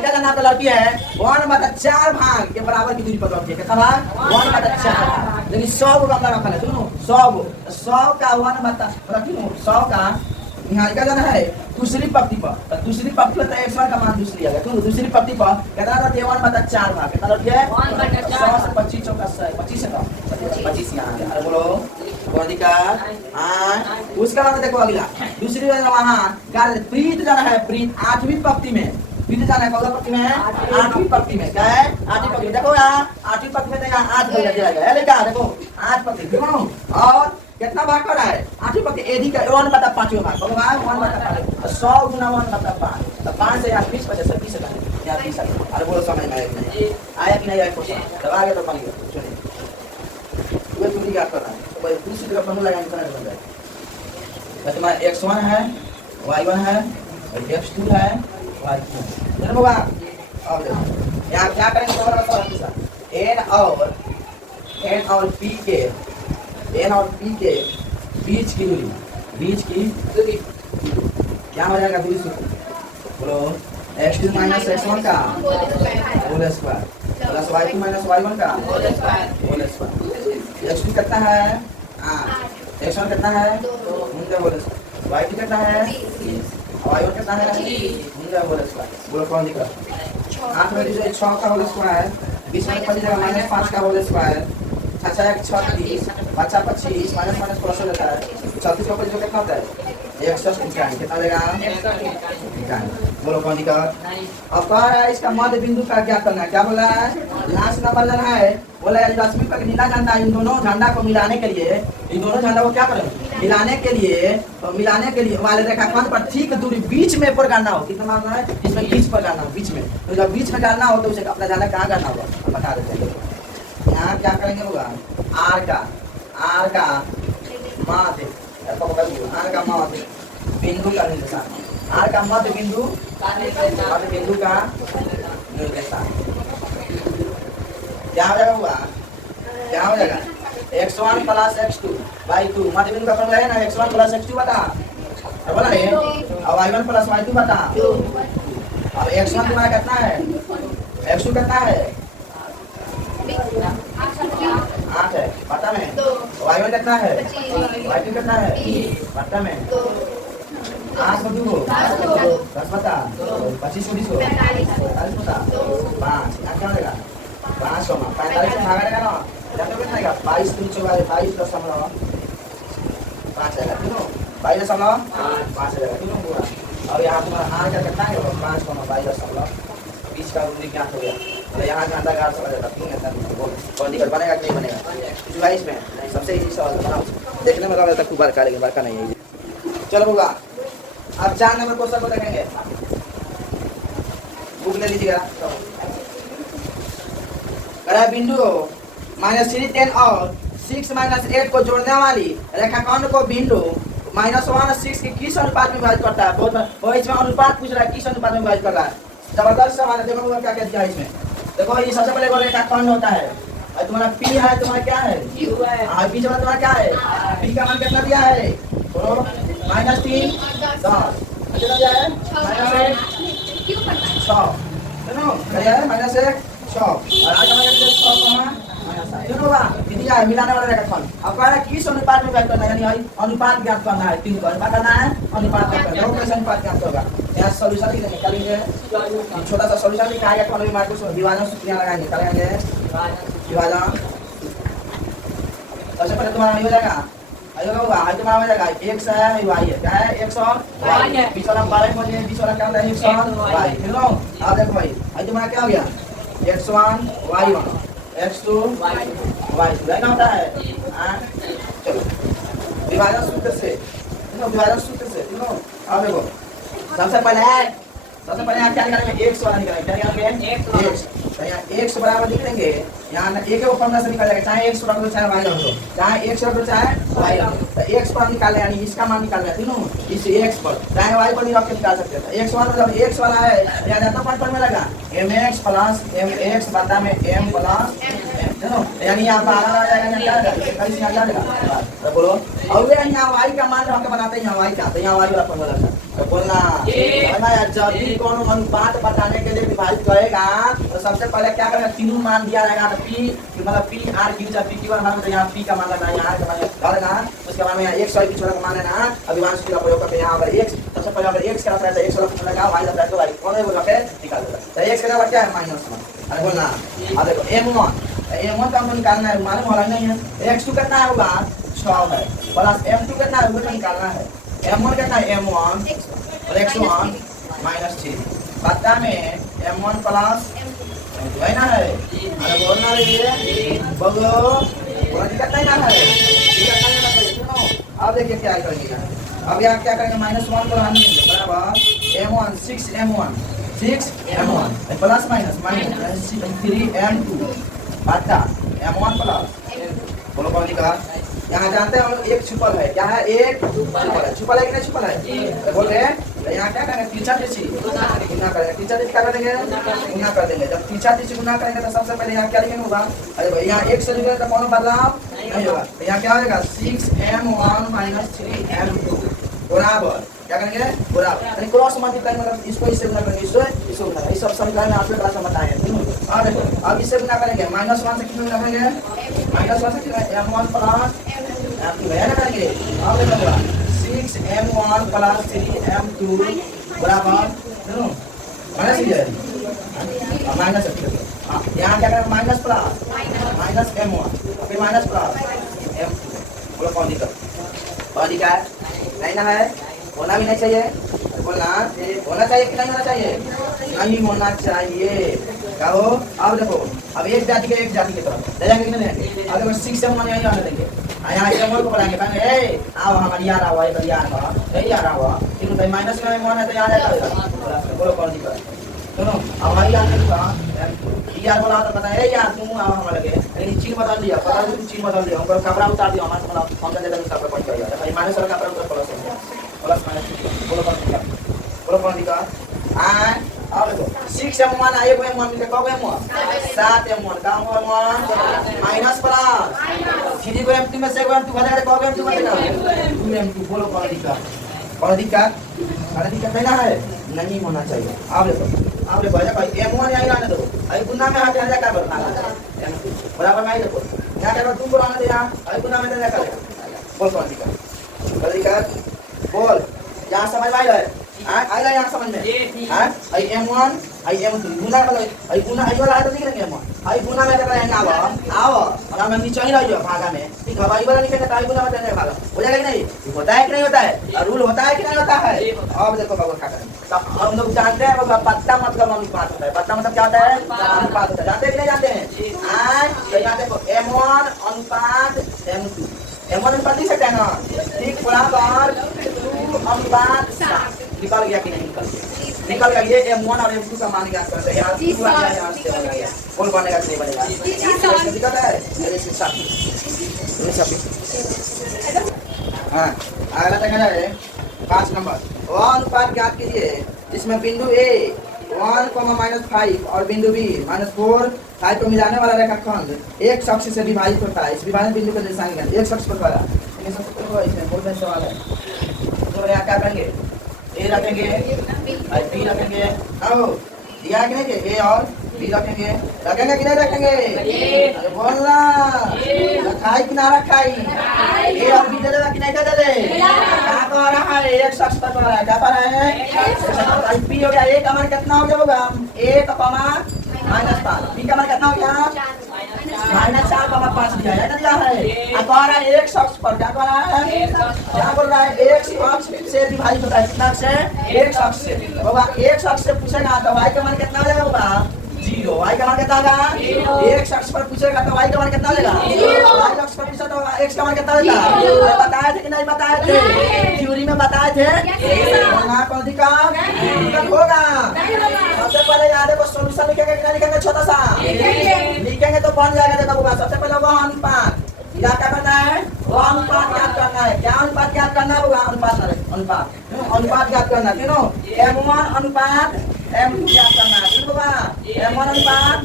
जाना तो लड़की है 1/4 भाग के बराबर की दूरी पर दौड़ती है। कितना भाग? 1/4 लेकिन 100 गमला रखा है। सुनो 100 का 100 का निहारिका जाना है दूसरी पंक्ति पर। तो दूसरी पंक्ति पर x1 का मान दूसरी आ गया। क्यों? दूसरी पंक्ति पर कितना रहती है? 1/4 भाग। कितना रहती है? 100 से 25 चौका 25 से कम 25 यहाँ आ गया। अरे बोलो कौन का उसका बाद देखो अगला दूसरी बार वहाँ प्रीत जाना है, प्रीत 8वीं पंक्ति में, प्रीत जाना है कौन पंक्ति में है, 8वीं पंक्ति में, क्या है 8वीं पंक्ति। देखो यहाँ 8वीं पंक्ति में तो यहाँ 8 बन जाएगा लेकिन देखो 8 पंक्ति देखो, और कितना भाग कर रहा है 8वीं पंक्ति एडी का 1 बटा 5 भाग कौन भाग 1 बटा 5 100 गुना 1 बटा 5 तो 5 से यहाँ 20 25 30 यहाँ 30 अरे बोलो समझ में आया कि नहीं आया क्वेश्चन तब आगे तो बन गया सुनिए वो दूरी क्या कर रहा है तो भाई दूसरी तरफ फॉर्मूला लगाने का बन जाए तो तुम्हारा x1 है y1 है और x2 है y2 है होगा। अब यहाँ क्या करेंगे दोबारा बताओ n और p के बीच की दूरी क्या हो जाएगा दूरी बोलो x2 माइनस x1 का whole square plus y2 minus y1 का होल स्क्वायर। x2 कितना है x1 कितना है उनका होल स्क्वायर, y2 कितना है y1 कितना है उनका होल स्क्वायर। बोलो कौन दिख रहा 8 में 6 का होल स्क्वायर 20 में 5 जगह माइनस 5 का होल स्क्वायर, अच्छा 36 बच्चा 25 माइनस माइनस प्लस हो जाता है 36 का जो कितना होता है 191 कितना देगा। बोलो कौन दिखा। अब कह रहा है इसका मध्य बिंदु का क्या करना है, क्या बोला है लास्ट नंबर लेना है। बोला है रश्मि का नीला झंडा इन दोनों झंडा को मिलाने के लिए, इन दोनों झंडा को क्या करें मिलाने के लिए वाले रेखाखंड पर ठीक दूरी बीच में पर करना हो। कितना मानना है इसमें बीच पर करना हो, बीच में। तो जब बीच में करना हो तो उसे अपना झंडा कहाँ करना होगा बता देते हैं। यहाँ क्या करेंगे होगा आर का मध्य बिंदु का निर्देशांक, आर का मध्य बिंदु का निर्देशांक क्या हो जाएगा होगा क्या हो जाएगा x1 प्लस x2 बाई 2 मध्य बिंदु का फॉर्मूला है ना x1 प्लस x2 बता बोला है और y1 प्लस y2 बता। अब x1 तुम्हारा कितना है x2 कितना है 8 है पता में, y1 कितना है y2 कितना है पता में 8 को 2 10 बता 25 20 को 40 बता 5 क्या होगा 5 को 45 से भागा देगा ना जब तो कितना आएगा 22 3 4 22 10 समझ 5 आएगा तीनों 22 समझ 5 आएगा तीनों पूरा। और यहाँ तुम्हारा आर का कितना है 5 को 22 समझ 20 का दूरी क्या हो गया तो यहाँ का अंदर गाड़ समझ जाता कौन दिक्कत बनेगा कि नहीं बनेगा 22 में सबसे इजी सवाल बनाओ देखने में लगता खूब बड़का लेकिन बड़का नहीं है। चलो होगा अब 4 नंबर क्वेश्चन को देखेंगे, बुक ले लीजिएगा। अरे बिंदु -3 10 और 6 -8 को जोड़ने वाली रेखाखंड को बिंदु -1 6 के किस अनुपात में विभाजित करता है। बहुत इसमें अनुपात पूछ रहा है किस अनुपात में विभाजित कर रहा है। जबरदस्त सवाल है, देखो क्या क्या दिया है इसमें। देखो ये सबसे पहले रेखाखंड होता है और तुम्हारा पी है, तुम्हारा क्या है बीच में तुम्हारा क्या है पी का मान कितना दिया है -3 10 कितना दिया है -6 -6 और आगे कितना है मिलाने वाला रेखाखंड। अब कह रहा है किस अनुपात में व्यक्त करना है, यानी अनुपात ज्ञात करना है। 3 को अनुपात करना है, अनुपात ज्ञात करना है। कैसे अनुपात ज्ञात होगा यहाँ सॉल्यूशन निकालेंगे, छोटा सा सॉल्यूशन लिखाएगा कॉलम में को विभाजन सूत्र यहाँ लगाएंगे निकालेंगे विभाजन। सबसे पहले तुम्हारा हो जाएगा होगा तुम्हारा हो जाएगा x है y है, क्या है x और y, बीच वाला 12 बजे बीच वाला क्या होता है x और y। ठीक है अब देखो भाई आज तुम्हारा क्या हो गया x1 y1 x2 y2 है ना होता है। चलो विभाजन सूत्र से अब देखो सबसे पहले यहाँ क्या निकालेंगे x वाला निकालेंगे, क्या निकालेंगे x। तो यहाँ x बराबर लिख देंगे, यहाँ एक ही फॉर्मूला से निकल जाएगा, चाहे x रख दो चाहे y रख दो, चाहे x रख दो चाहे y रख दो। तो x पर निकालना यानी इसका मान निकालना है तीनों इस x पर, चाहे y पर भी रख के निकाल सकते हैं। x वाला मतलब x वाला है यहाँ जाता कौन पर में लगा mx प्लस mx बटा में m प्लस यानी यहाँ 12 आ जाएगा तो बोलो। और यहाँ y का मान रख के बनाते हैं, यहाँ y का तो यहाँ y वाला फॉर्मूला है तो बोलना यार जब भी कौन अनुपात बताने के लिए विभाजित करेगा तो सबसे पहले क्या करेगा तीनों मान दिया जाएगा। तो p मतलब p r q जब p q मान तो यहाँ p का मान लेना है, यहाँ का मान करना उसके बाद में यहाँ x y की छोटा मान लेना है। अभिमान सूत्र का प्रयोग करके यहाँ अगर x सबसे पहले अगर x का रहता है x वाला फॉर्मूला लगा y रहता है तो y कौन है बोल के निकाल देगा। तो x का क्या है -1 अरे बोलना। अब देखो m1 का हमको निकालना है, मालूम वाला नहीं है। x2 कितना है होगा 6 है प्लस m2 कितना है वो तो निकालना है। m1 कितना है m1 और x1 माइनस 3 पता में m1 प्लस है ना है। अरे बोलना ये बोलो बोला दिक्कत नहीं ना है दिक्कत नहीं ना है। अब देखिए क्या करेंगे अब यहाँ क्या करेंगे -1 को हम लेंगे बराबर m1 6m1 plus minus 3m2 बटा m1 प्लस बोलो कौन लिखा यहाँ जानते हैं हम लोग एक छुपल है क्या है एक छुपल है कि नहीं छुपल है बोल रहे हैं यहाँ क्या करेंगे टीचर टीची गुना करेंगे टीचर टीची क्या करेंगे गुना कर देंगे। जब टीचर टीची गुना करेंगे तो सबसे पहले यहाँ क्या लिखेंगे होगा अरे भाई यहाँ 1 से लिखेंगे तो कौन बदलाव नहीं होगा तो यहाँ क्या हो जाएगा 6m1 माइनस 3m2 बराबर क्या करेंगे बराबर क्रॉस मल्टीप्लाई मतलब इसको इससे गुना करेंगे इसको गुना इस सब समीकरण में आपने क्लास में बताया और देखो अब इससे गुना करेंगे -1 से कितना गुना करेंगे -1 से कितना m1 प्लस m2 है ना करेंगे अब देखो 6m1 प्लस 3m2 बराबर सुनो माइनस ही है माइनस हां यहां क्या करेंगे माइनस प्लस m1 फिर माइनस प्लस m2 बोलो कौन दिक्कत नहीं ना है होना भी नहीं चाहिए बोलना होना चाहिए कि नहीं होना चाहिए नहीं होना चाहिए क्या हो। अब देखो अब एक जाति के तरफ ले जाएंगे कि नहीं लेंगे अब देखो 6m1 यहीं आने देंगे यहाँ m1 को पढ़ाएंगे कहेंगे ए आओ हमारी यार आओ इधर यार का यही यार आओ लेकिन भाई माइनस में m1 है तो यहाँ जाएगा बोलो कौन दिक्कत सुनो हमारी यार यार बोला तो पता है यार तुम आओ हमारे लगे लेकिन चीज बदल दिया पता है तुम चीज बदल दिया ऊपर कपड़ा उतार दिया हमारे मतलब हम जगह में कपड़ा पड़ गया भाई माइनस वाला कपड़ा ऊपर प्लस हो गया प्लस माइनस बोलो कौन दिक्कत आ अब देखो 6m1 आए को m1 मिलके कब m1 7m1 का m1 माइनस प्लस 3 को m2 में से को m2 बना कब m2 बनेगा 2m2 बोलो कौन दिक्कत नहीं ना है नहीं होना चाहिए। अब देखो भाई m1 यहीं आने दो अभी गुना में हट जा क्या करना बराबर नहीं देखो यहाँ क्या तुम को आने देना अभी गुना में क्या करेगा बोल कौन दिक्कत बोल यहाँ समझ में आएगा आएगा यहाँ समझ में आई m1 आई m2 गुना वाला आई गुना आई वाला है तो लिख देंगे m1 आई गुना में क्या करेंगे आओ और हम नीचे ही रहियो भागा में ठीक है भाई वाला लिखेंगे तो आई गुना में देंगे भागा हो जाएगा कि नहीं होता है कि नहीं होता है रूल होता है कि नहीं होता है। अब देखो बाबू क्या करें तो हम लोग जानते हैं बाबा पत्ता मतलब अनुपात होता है पत्ता मतलब क्या होता है अनुपात होता है जानते हैं कि नहीं जानते हैं आज तो यहाँ देखो m1 अनुपात m2 m1 अनुपात लिख सकते हैं ना ठीक बराबर 2 अनुपात 7 निकल गया कि नहीं निकल गया ये m1 और m2 का मान ज्ञात करते हैं यहाँ 2 आ गया यहाँ से आ गया कौन बनेगा कि नहीं बनेगा दिक्कत है मेरे से हाँ अगला देखा जाए 5 नंबर अनुपात ज्ञात कीजिए जिसमें बिंदु A 1,-5 और बिंदु B -4 5 को मिलाने वाला रेखाखंड एक अक्ष से विभाजित होता है। इस विभाजन बिंदु का निर्देशांक एक अक्ष पर वाला इसमें बहुत बड़ा सवाल है तो यहाँ क्या करेंगे A रखेंगे B रखेंगे आओ दिया कि नहीं A और B रखेंगे कि नहीं रखेंगे अरे बोलना रखाई कि ना रखाई A और B दे देगा कि नहीं दे दे क्या कह रहा है एक शख्स पर रहा है क्या कर रहा है B हो गया A का मान कितना हो गया होगा -5 B का मान कितना हो गया -4,5 दिया है ना दिया है अब कह रहा है एक शख्स पर क्या कह रहा है क्या बोल रहा है एक शख्स से विभाजित होता है कितना से एक शख्स से बाबा एक शख्स से पूछेगा तो y का मान कितना हो जाएगा बाबा 0 y का मान कितना होगा एक शख्स पर पूछेगा तो y का मान कितना हो जाएगा y शख्स पर पूछा तो x का मान कितना हो जाएगा बताए थे कि नहीं बताए थे थ्योरी में बताए थे ना कौन दिक्कत होगा सबसे पहले याद है सॉल्यूशन लिखेंगे कि नहीं लिखेंगे छोटा सा लिखेंगे तो बन जाएगा देखो बाबा सबसे पहले वो अनुपात क्या करना है वो अनुपात याद करना है क्या अनुपात याद करना होगा अनुपात याद करना क्यों m1 अनुपात m2 याद करना है ठीक होगा m1 अनुपात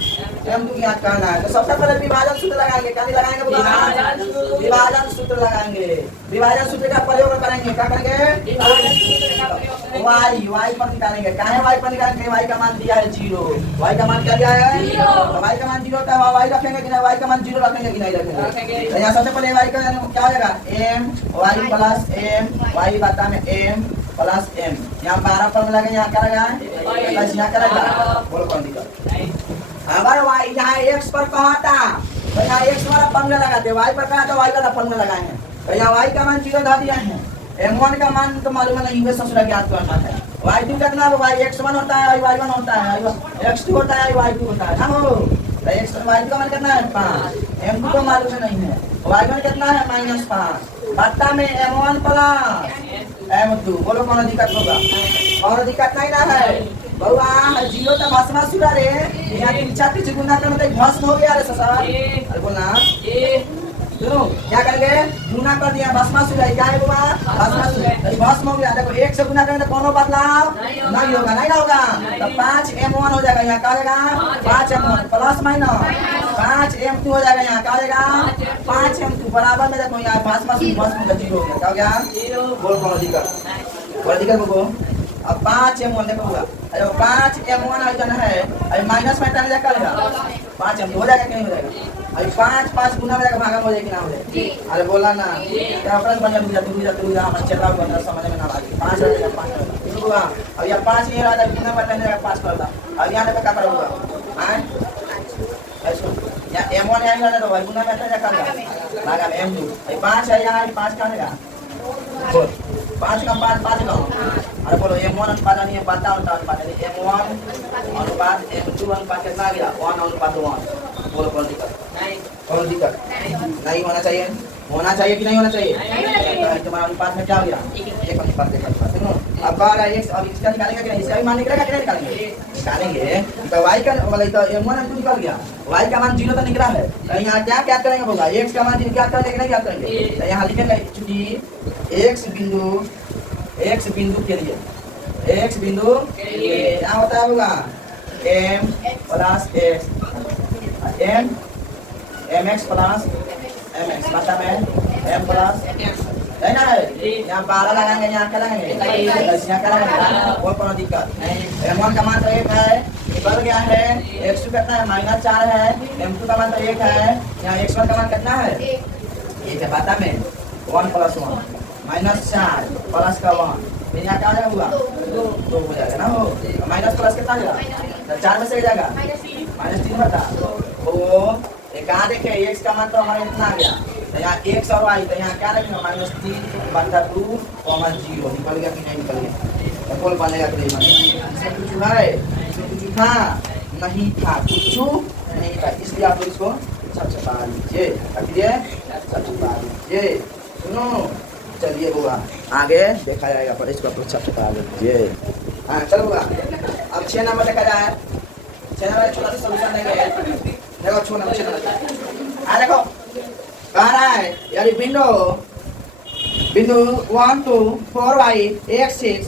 m2 याद करना है। तो सबसे पहले विभाजन सूत्र लगाएंगे क्या लगाएंगे विभाजन सूत्र लगाएंगे विभाजन सूत्र का प्रयोग करेंगे क्या करेंगे y पर निकालेंगे क्या है y पर निकालेंगे y का मान दिया है 0 y का मान क्या दिया है y का मान 0 था y रखेंगे कि नहीं y का मान 0 रखेंगे कि नहीं रखेंगे यहाँ सबसे पहले y का क्या हो जाएगा m y plus m y बटा में m प्लस m यहाँ 12 पर मिला यहाँ क्या रहेगा यहाँ क्या रहेगा बोलो कौन दिक्कत अगर y यहाँ x पर कहा था तो यहाँ x वाला फॉर्मूला लगाते y पर कहा तो y वाला फॉर्मूला लगाएंगे तो यहाँ y का मान 0 धा दिया है। m1 का मान तो मालूम नहीं है, ससुरा ज्ञात करना है। y2 कितना है? y x1 होता है, y1 होता है, x2 होता है, y2 होता है ना हो। तो y2 का मान कितना है? 5। m2 तो मालूम नहीं है। y1 कितना है? -5 बट्टा में m1 प्लस m2। बोलो कौन दिक्कत होगा? कौन दिक्कत नहीं ना है बउआ। 0 तो भस्मा सुरा रे, यहाँ पीछा पीछे गुना करने तो भस्म हो गया रे ससुर। अरे बोलना सुनो क्या करेंगे? गुना कर दिया भस्मा सुरा, क्या है बउआ? भस्मा सुरा भस्म हो गया। देखो 1 से गुना करेंगे तो कोनो बदलाव नहीं होगा, नहीं होगा। तो 5m1 हो जाएगा, यहाँ क्या हो जाएगा? 5m1 प्लस माइनस 5m2 हो जाएगा, यहाँ क्या हो जाएगा? 5m2 बराबर में देखो यहाँ भस्मा सुरा भस्म का 0 हो गया। क्या हो गया? बोल कौन दिक्कत? बोल दिक्कत बोलो। अब 5m1 देखो होगा, अरे 5m1 आइटन है, अरे माइनस में हटाने जाकर 5m2 हो जाएगा कि नहीं हो जाएगा? अरे 5 गुना में जाकर भागा हो जाएगी ना हो जाएगी? अरे बोला ना क्या अपना बन जा हम चला बंदा समझ में ना आगे 5 हो जाएगा 5 होगा। अब यहाँ 5 ये रहा गुना में हटाने जाकर 5 करता। अब यहाँ पे क्या करोगे? आए ऐसो या m1 यहाँ रहने दो भाई, गुना में हटाने जाकर भागा में m2 5 है, यहाँ 5 का आएगा। बोल 5 का 5 का। अरे बोलो m1 अनुपात नहीं है, बता अनुपात है m1 अनुपात m2 अनुपात कितना आ गया? 1 अनुपात 1। बोलो कौन दिक्कत? कौन दिक्कत? नहीं होना चाहिए। होना चाहिए कि नहीं होना चाहिए? तुम्हारा अनुपात में क्या हो गया? 1 अनुपात 1। सुनो अब बार है अब इसका निकालेंगे कि नहीं? इसका भी मान निकलेगा कि नहीं निकालेंगे? निकालेंगे। तो y का मतलब तो m1 m2 निकल गया, y का मान 0 तो निकला है। तो यहाँ क्या क्या करेंगे होगा? x का मान क्या करेंगे नहीं क्या करेंगे? तो यहाँ लिखेंगे चूंकि x बिंदु के लिए क्या होता है होगा? m plus x mx plus mx बता में m प्लस है ना है। यहाँ 12 लगाएंगे, यहाँ क्या लगाएंगे? यहाँ क्या लगाएंगे? और कोई दिक्कत m1 का मान तो 1 है, निकल गया है। x2 कितना है? -4 है। m2 का मान तो 1 है, यहाँ x1 का मान कितना है? 1 है। बता में 1 प्लस 1 -4 प्लस का 1 फिर यहाँ क्या होगा? 2 हो जाएगा ना हो। माइनस प्लस कितना जाएगा? 4 में से जाएगा -3 बता। तो कहाँ देखे x का मान तो हमारे इतना आ गया। तो यहाँ x और y, तो यहाँ क्या रखेंगे? -3 बटा 2 0 निकल गया कि नहीं निकल गया? तो बोल बनेगा कि नहीं बनेगा? इसमें कुछ है? इसमें कुछ था नहीं था, कुछ नहीं था, इसलिए आप इसको सब छपा लीजिए। सब छपा लीजिए। सुनो चलिए बुआ आगे देखा जाएगा, पर इसको आप सब छपा लीजिए। हाँ चलो बुआ अब 6 नंबर देखा जाए। 6 नंबर छोटा सा सॉल्यूशन देंगे। देखो 6 नंबर देखो कह रहा है यानी बिंदु 1 2 4 y 1 6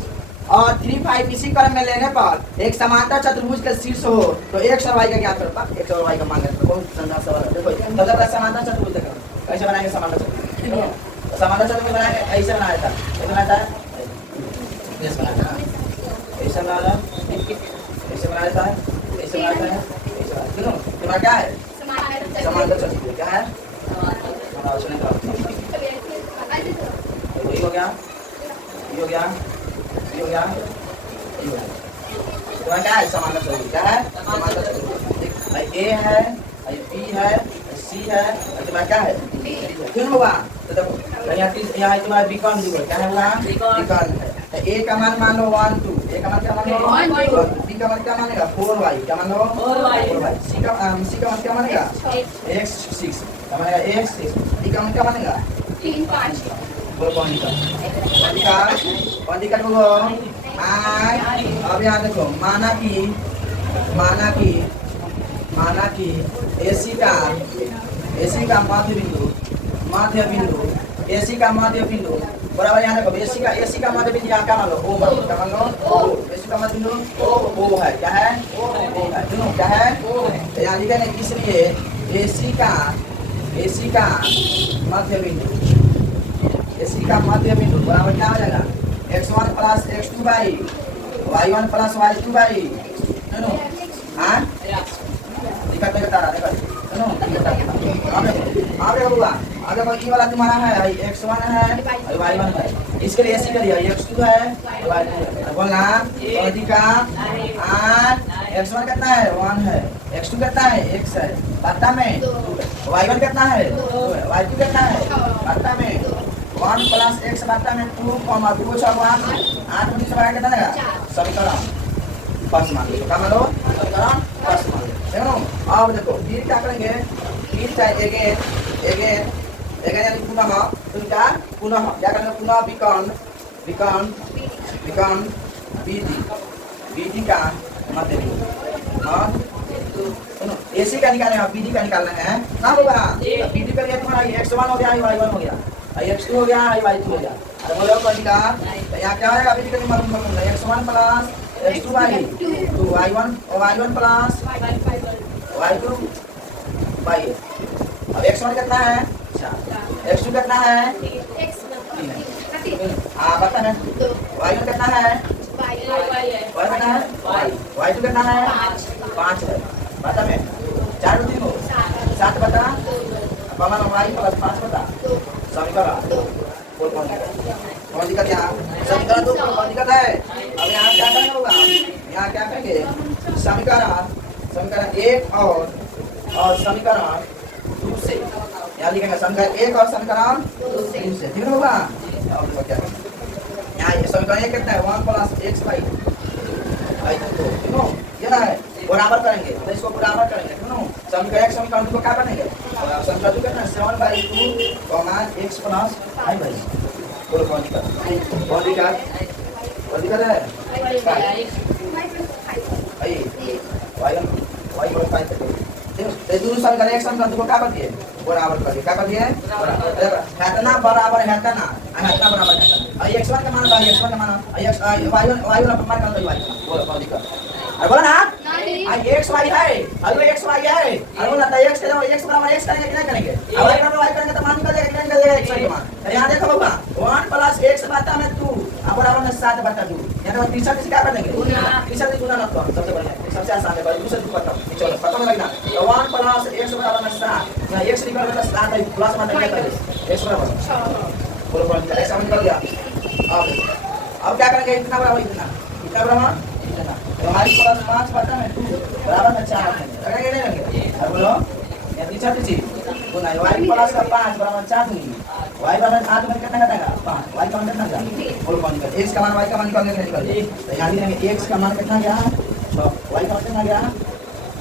और 3 5 इसी क्रम में लेने पर एक समांतर चतुर्भुज का शीर्ष हो तो x और y का ज्ञात करो। x और y का मान लेते बहुत संज्ञा सवाल है। देखो तो जब समांतर चतुर्भुज देखो कैसे बनाएंगे? समांतर चतुर्भुज बनाएंगे ऐसे बनाया था, कैसे बनाया था? ऐसे बनाया था, ऐसे बनाया, ऐसे बनाया था, ऐसे बनाया था। सुनो तुम्हारा क्या है? समांतर चतुर्भुज क्या है? हो गया, ये हो गया, ये हो गया, ये हो गया। तुम्हारा क्या है? समांतर चतुर्भुज क्या है? समांतर चतुर्भुज। ए है, बी है, सी है, तुम्हारा क्या है? क्यों होगा? तो देखो यहाँ तुम्हारा विकर्ण जुड़ा क्या है? विकर्ण है। ए का मान लो 1 2, ए का मान क्या मान लो 1 2, बी का मान क्या मानेगा? 4y क्या मान लो 4y, सी का मान क्या मानेगा? x 6 क्या मानेगा? x 6, डी का मान क्या मानेगा? 3 5। बोलो कौन दिक्कत बोलो? अब यहाँ देखो माना कि AC का मध्य बिंदु AC का मध्य बिंदु बराबर। यहाँ देखो AC का मध्य बिंदु यहाँ क्या मान लो? O मान लो। क्या मान लो? O। AC का मध्य बिंदु O है। क्या है? O है। दोनों क्या है? तो यहाँ लिखा नहीं, इसलिए AC का मध्य बिंदु बराबर क्या हो जाएगा? x1 plus x2 by y1 plus y2 by दोनों। हाँ दिक्कत नहीं बता रहा देखो अब देखो ये वाला तुम्हारा है x1 है y1 है, इसके लिए ऐसे करिए x2 है y2 है। बोलना x1 कितना है? 1 है, x2 कितना है? x है, पता में y1 कितना है? y2 कितना है? पता में 1 प्लस एक्स बटा में 2 कॉमा 2 6 8 8 में से बाहर कितना आएगा समीकरण फर्स्ट मान लो क्या मान लो समीकरण फर्स्ट मान लो देखो। अब देखो फिर क्या करेंगे फिर चाहे अगेन यानी पुनः तो क्या पुनः क्या करेंगे पुनः विकर्ण विधि का मध्य बिंदु हाँ सुनो एसी का निकालना है विधि का निकालना है ना होगा विधि का लिए तुम्हारा x1 हो गया y1 हो गया x2 हो गया y2 हो गया अरे बोलो पढ़िका तो यहाँ क्या होगा विधि का मालूम होगा x1 plus x2 y1 plus y2 y अब x1 कितना है x2 कितना है हाँ बता ना y1 कितना है y कितना है y2 कितना है 5 है बता मैं 4 3 7 बता पावन y प्लस 5 बता समीकरण कौन दिक्कत यहाँ समीकरण तो कौन दिक्कत है। अब यहाँ क्या करना होगा यहाँ क्या करेंगे समीकरण 1 और समीकरण 2 से यहाँ लिखेंगे समीकरण 1 और समीकरण 3 से ठीक होगा। अब क्या यहाँ ये समीकरण 1 कितना है 1 प्लस x बाई 2 ठीक हो ये ना है बराबर करेंगे तो इसको बराबर करेंगे ठीक हो समीकरण 1 समीकरण 2 को क्या करेंगे समीकरण 2 कितना 7 by 2 comma x plus 5 by बोलो कौन दिक्कत है y प्लस 5 तो दूसरा समीकरण 1 समीकरण 2 को क्या कर दिए बराबर कर दिए क्या कर दिए हेतना बराबर हेतना हेतना बराबर हेतना x1 का मान y1 का मान y1 का मान कर दो y बोलो कौन दिक्कत अरे बोला ना x y है अरे x y है अरे बोला था x के x बराबर x करेंगे कितना करेंगे अब y बराबर y करेंगे तो मान निकल जाएगा कितना निकल जाएगा x का मान तो यहां देखो बाबा 1 प्लस x बटा में 2 अब बराबर में 7 बटा 2 यहां तो तीसरा क्या कर देंगे तीसरा से गुणा मत करो सबसे बढ़िया सबसे आसान है दूसरा से बताओ चलो पता लगना तो 1 प्लस x बराबर में 7 यहां x निकल गया 7 है प्लस में क्या करेंगे x बराबर बोलो कौन सा x निकल गया। अब क्या करेंगे इतना बराबर इतना बराबर इतना तो y प्लस 5 बटा में 2 बराबर में 4 लगेंगे नहीं लगेंगे अब बोलो ये तीसरा चीज गुना y प्लस का 5 बराबर 4 दूंगी y बराबर 8 में कितना घटेगा 5 y का मान कितना गया बोलो कौन निकल x का मान y का मान निकल गया तो यहां लिखेंगे x का मान कितना गया 6 y का मान कितना गया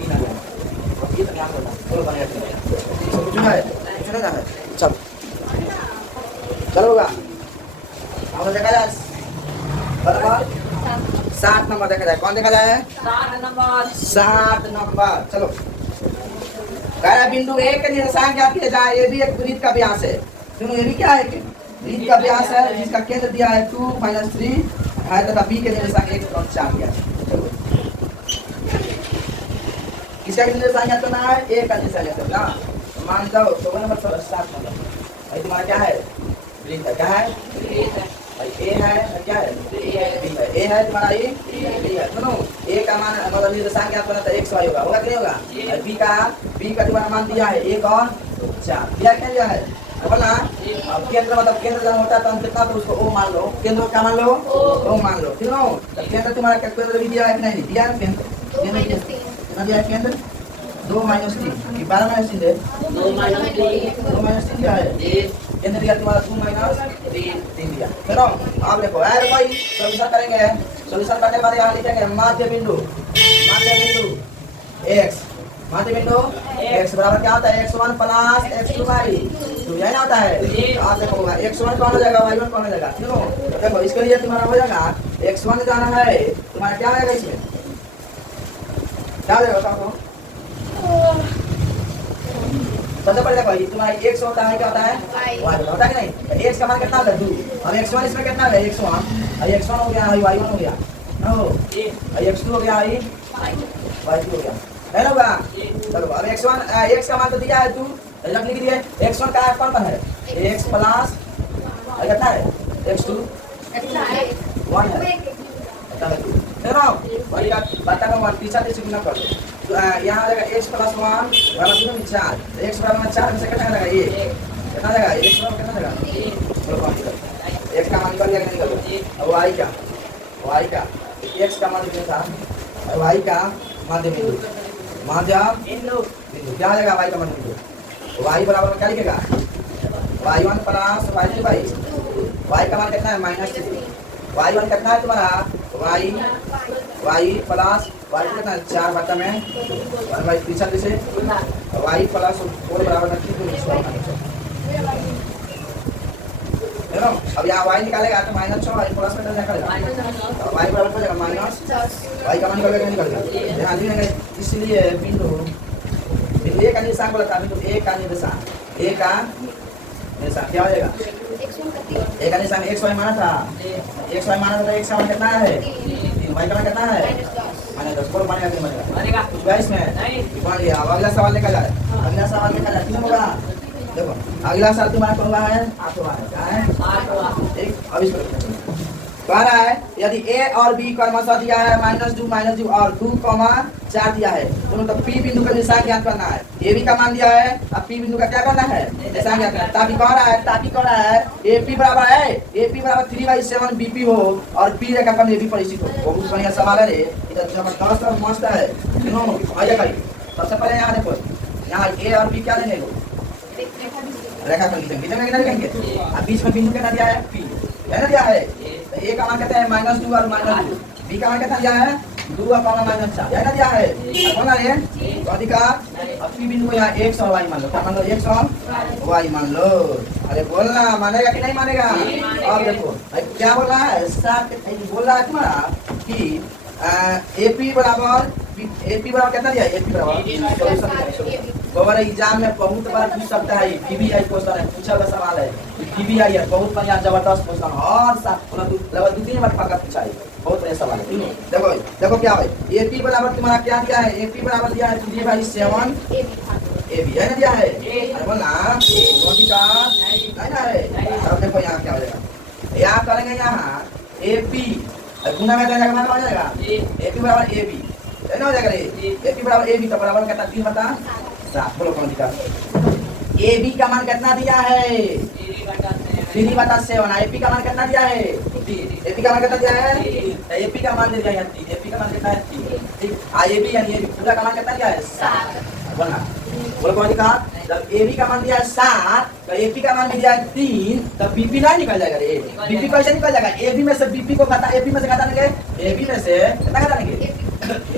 3 आ गया अब ये तो ध्यान रखना बोलो कौन है कुछ है चल चलोगा हमने देखा जाए बराबर 7 नंबर देखा जाए कौन देखा जाए 7 नंबर चलो कह रहा बिंदु A के निर्देशांक ज्ञात किया जाए ये भी एक वृत्त का व्यास है क्यों ये भी क्या है वृत्त का व्यास है जिसका केंद्र दिया है 2 - 3 है तथा B के निर्देशांक 1 और 4 दिया है किसका निर्देशांक ज्ञात करना है A का निर्देशांक ज्ञात करना मान जाओ तो नंबर 7 नंबर भाई तुम्हारा क्या है वृत्त है क्या है भाई A है क्या है A है तुम्हारा ये B है सुनो A का मान मतलब निर्देशांक ज्ञात करना तो x y होगा कि नहीं होगा B का तुम्हारा मान दिया है 1 और 4 दिया क्या दिया है बोला अब केंद्र मतलब केंद्र जब होता है तो हम कितना तो उसको O मान लो केंद्र क्या मान लो O मान लो ठीक है तो केंद्र तुम्हारा केंद्र भी दिया है कि नहीं दिया है केंद्र कितना दिया है केंद्र 2 - 3 कि 12 - 3 है 2 - 3 क्या है केंद्र दिया तुम्हारा 2 - 3 दिया चलो आप देखो यार भाई सॉल्यूशन करेंगे सॉल्यूशन करने के बाद यहाँ लिखेंगे माध्य बिंदु x बराबर क्या होता है x1 प्लस x2 बाई 2 यही होता है आप देखो x1 कौन हो जाएगा y1 कौन हो जाएगा क्यों देखो इसके लिए तुम्हारा हो जाएगा x1 जाना है तुम्हारा क्या आएगा इसमें क्या आएगा बताओ सबसे पहले देखो तुम्हारा x होता है क्या होता है y होता है कि नहीं x का मान कितना होगा 2 अब x1 इसमें कितना है x1 हो गया y1 हो गया नो x2 हो गया y2 हो गया है ना चलो अब x1 x का मान तो दिया है 2 रख लिख दिए x1 का कौन पर है x प्लस कितना है x2 1 है है ना वही बता का मान पीछा से गुना कर दो यहां आएगा x प्लस 1 बराबर 2 4 x बराबर 4 में से कितना आएगा ये कितना आएगा x बराबर कितना आएगा चलो कौन निकल x का मान निकल गया कि नहीं निकल अब y का x का मान कितना था y का माध्य बिंदु क्या आ जाएगा y का मान बिंदु y बराबर क्या लिखेगा y1 plus y2 by Y का मान कितना है -3, वाई वन कितना है तुम्हारा वाई प्लस वाई कितना है 4 बटा में 1 पीछा से वाई प्लस 4 बराबर में अब यहाँ वाई निकालेगा तो -6 वाई प्लस में निकालेगा वाई बराबर हो जाएगा माइनस वाई का मान निकालेगा निकालेगा यहाँ लिखेंगे इसलिए बिंदु ए का निशान बोला था बिंदु ए का निशान क्या हो जाएगा ए का निशान x y माना था x y माना था तो x का मान कितना है 3 y का मान कितना है -10 बोलो मानेगा कुछ गाइस में मान लिया अब अगला सवाल लेकर जाए कितना होगा देखो अगला सवाल तुम्हारा कौन है 8 है क्या है 8 एक अब इसको कह रहा है यदि a और b क्रमशः दिया है -2 और 2,4 दिया है दोनों तो p बिंदु का निशान ज्ञात करना है a b का मान दिया है अब p बिंदु का क्या करना है निशान ज्ञात करना है ताकि कह रहा है ap बराबर है 3/7 bp हो और p रेखाखंड ab परिचित हो। बहुत बढ़िया सवाल है रे इधर जबरदस्त और मस्त है सुनो आइए करिए सबसे पहले यहाँ देखो यहाँ a और b क्या लेंगे रेखाखंड लिखेंगे अब बीच में बिंदु कितना दिया है p है ना दिया है ए का मान कितना है -2 और -2 बी का मान कितना दिया है 2 और -4 है ना दिया है कौन है ये तो अधिकार अब पी बिंदु को यहाँ x और y मान लो क्या मान लो x और y मान लो अरे बोलना मानेगा कि नहीं मानेगा अब देखो क्या बोल रहा है बोल रहा है तुम्हारा कि AP बराबर कितना दिया है AP बराबर गवर्नर एग्जाम में बहुत बार पूछ सकता है पीबीआई क्वेश्चन है पूछा हुआ सवाल है पीबीआई है बहुत बढ़िया जबरदस्त क्वेश्चन और लगभग 2-3 बार पक्का पूछा है बहुत बढ़िया सवाल है देखो क्या है एपी बराबर तुम्हारा क्या दिया है एपी बराबर दिया है 3/7 एबी है ना दिया है अरे बोलना कौन का है ना है अब देखो यहाँ क्या हो जाएगा यहाँ करेंगे यहाँ एपी गुना में जाएगा मतलब हो जाएगा एपी बराबर एबी है ना हो जाएगा एपी बराबर एबी तो बराबर कितना 3/7 बोलो कौन का ए बी का मान कितना दिया है 3/7 एपी का मान कितना दिया है एपी का मान कितना दिया है एपी का मान दिया है 3 एपी का मान कितना है 3 ठीक एबी यानी एबी पूरा का मान कितना दिया है 7 बोलना बोलो कौन का जब एबी का मान दिया है 7 तो एपी का मान दिया है 3 तो बीपी ना निकल जाएगा रे बीपी कैसे निकल जाएगा एबी में से बीपी को घटा एपी में से घटा देंगे एबी में से कितना घटा देंगे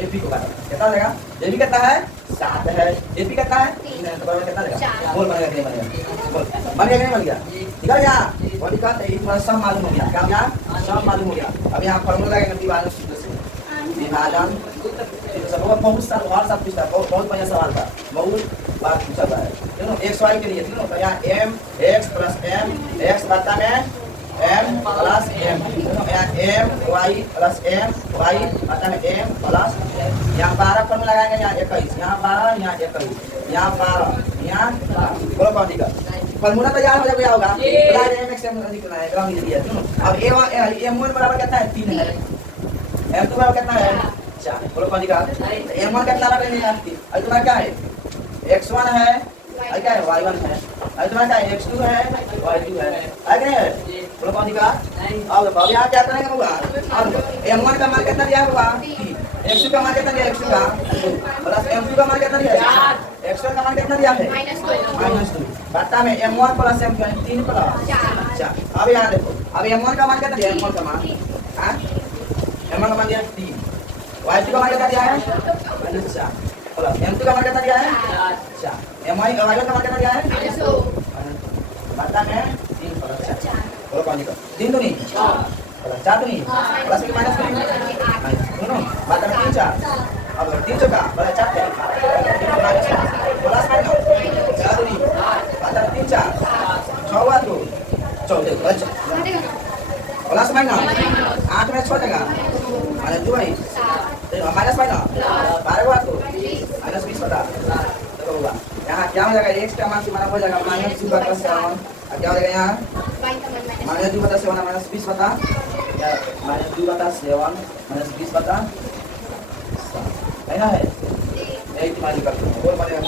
एपी को घटा कितना देगा एबी कितना है 7 है एपी कितना है 3 है तो बराबर कितना देगा बोल बनेगा कि नहीं बनेगा बोल बनेगा कि नहीं बन गया निकल गया बॉडी का तो एक सब मालूम हो गया क्या क्या सब मालूम हो गया अब यहाँ फार्मूला लगेगा विभाजन सूत्र से विभाजन सब बहुत सारा और सब पूछता बहुत बढ़िया सवाल था बहुत बात पूछा था दोनों x y के लिए दोनों तो यहाँ m x plus m x बटा में m प्लस m दोनों यहाँ m y plus m y बटा में m प्लस यहाँ 12 फॉर्मूला लगाएंगे यहाँ 21 यहाँ 12 यहाँ 21 यहाँ 12 यहाँ बोलो कौन दिखा फॉर्मूला तैयार हो जाएगा होगा प्लस mx m लिखना है ग्राम लिया अब m1 बराबर कितना है 3 है m2 बराबर कितना है 4 बोलो कौन दिखा m1 कितना बराबर है अब तुम्हारा क्या है x1 है और क्या है y1 है और तुम्हारा क्या है x2 है y2 है आगे बोलो कौन दिखा अब यहाँ क्या करेंगे होगा अब m1 का मान कितना दिया होगा x2 का मान कितना दिया x2 का प्लस m2 का मान कितना दिया x1 का मान कितना दिया है -2 बटा में m1 प्लस m2 3 प्लस 4 अब यहाँ देखो अब m1 का मान कितना दिया m1 का मान m1 का मान दिया 3 y2 का मान कितना दिया है -4 प्लस m2 का मान कितना दिया है 4 my का मान कितना दिया है -2 बटा में 3 प्लस 4 बोलो कौन का 3 तो नहीं प्लस 4 तो नहीं प्लस के माइनस करेंगे दोनों बटा में 3 4 अब 3 चौका बड़ा 4 प्लस माइनस 4 तो नहीं बटा 3 4 6 हुआ तो 14 प्लस माइनस 8 में 6 जगह माइनस 2 है माइनस माइनस 12 हुआ तो माइनस 20 बता तो होगा यहाँ क्या हो जाएगा x का मान तुम्हारा हो जाएगा -2/7 अब क्या हो जाएगा यहाँ -2/7 माइनस 20 बता -2/7 माइनस 20 बता है ना है यही तुम्हारी करते हैं और बनेगा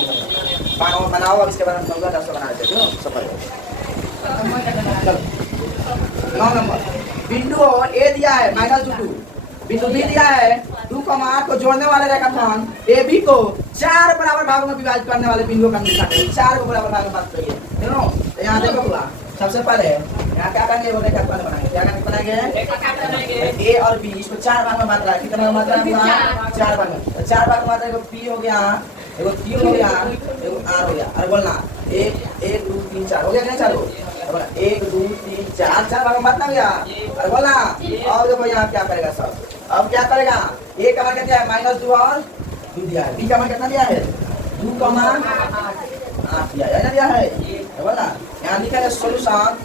बनाओ अब इसके बारे में 9 बना देते हो सफल 9 नंबर बिंदु ए दिया है -2 बिंदु बी दिया है 2,8 को जोड़ने वाले रेखाखंड AB को 4 बराबर भागों में विभाजित करने वाले बिंदुओं का निशान है 4 को बराबर भागों में बात करिए देखो यहाँ देखो सबसे पहले यहाँ क्या करेंगे वो रेखा खंड बनाएंगे। क्या बनाएंगे ए और बी, इसको 4 भाग में बांट रहा है। कितना मात्रा हुआ 4 भाग में। तो 4 भाग में मात्रा एगो पी हो गया, एगो क्यू हो गया, एगो आर हो गया। अरे बोलना 1 2 3 4 हो गया नहीं? 4 हो 1 2 3 4 भाग में बांटना गया। अरे बोलना अब देखो यहाँ क्या करेगा सब। अब क्या करेगा, ए का मान कितना है -2 और 2 दिया है। बी का मान कितना दिया है 2 का मान 8 दिया है ना, दिया है। बोला यहाँ लिखा है सॉल्यूशन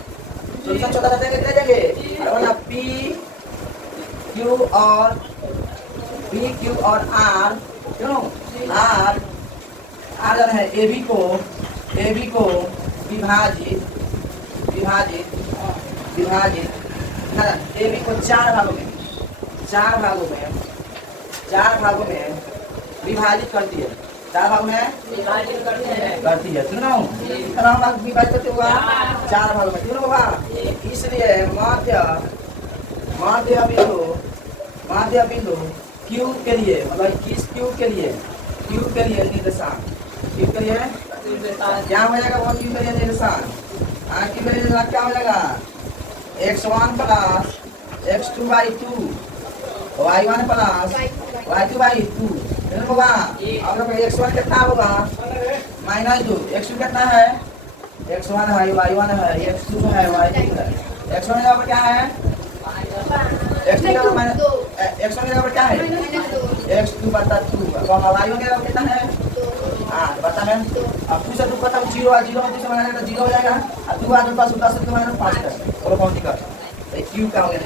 छोटा सा दे देंगे। अरे बोला पी क्यू और आर, क्यों आर जाना है ए बी को विभाजित ए बी को 4 भागों में विभाजित करती है। 4 भागों में करती है, सुनो कितना भाग विभाजित करते हुआ 4 भागों में, क्यों होगा? इसलिए माध्य बिंदु क्यू के लिए, मतलब किस क्यू के लिए निर्देशांक, क्यू के लिए क्या हो जाएगा वो क्यू के लिए निर्देशांक। क्यू के लिए निर्देशांक क्या हो जाएगा x1 plus x2/2 y1 plus y2/2 होगा। अब x1 कितना होगा -2, x2 कितना है x1 है, y1 है, x2 है, y2 है। x1 यहाँ पर क्या है x2 यहाँ पर क्या है x2/2, y1 यहाँ पर कितना है बता मैम। अब 2 से 2 पता 0 है, 0 में 2 से बनाने का 0 हो जाएगा। अब 2 आगे पास 10 से बनाना 5 है, और काउंट कर क्यू का हो गया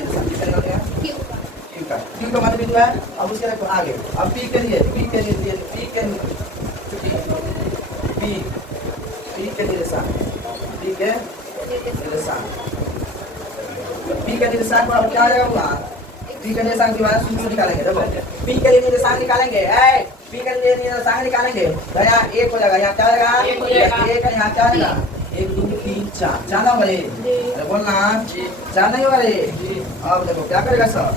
क्यू का मान बिंदु है। अब उसके आगे अब पी के लिए निर्देशांक पर क्या आ जाएगा पी के निर्देशांक के बाद सूत्र निकालेंगे। देखो पी के लिए निर्देशांक निकालेंगे, पी के लिए निर्देशांक निकालेंगे तो यहाँ 1 हो जाएगा, यहाँ क्या हो जाएगा 1 है, यहाँ क्या हो जाएगा 1 2 3 4 4 ना होगा रे, अरे बोलना 4 नहीं होगा रे। अब देखो क्या करेगा सब,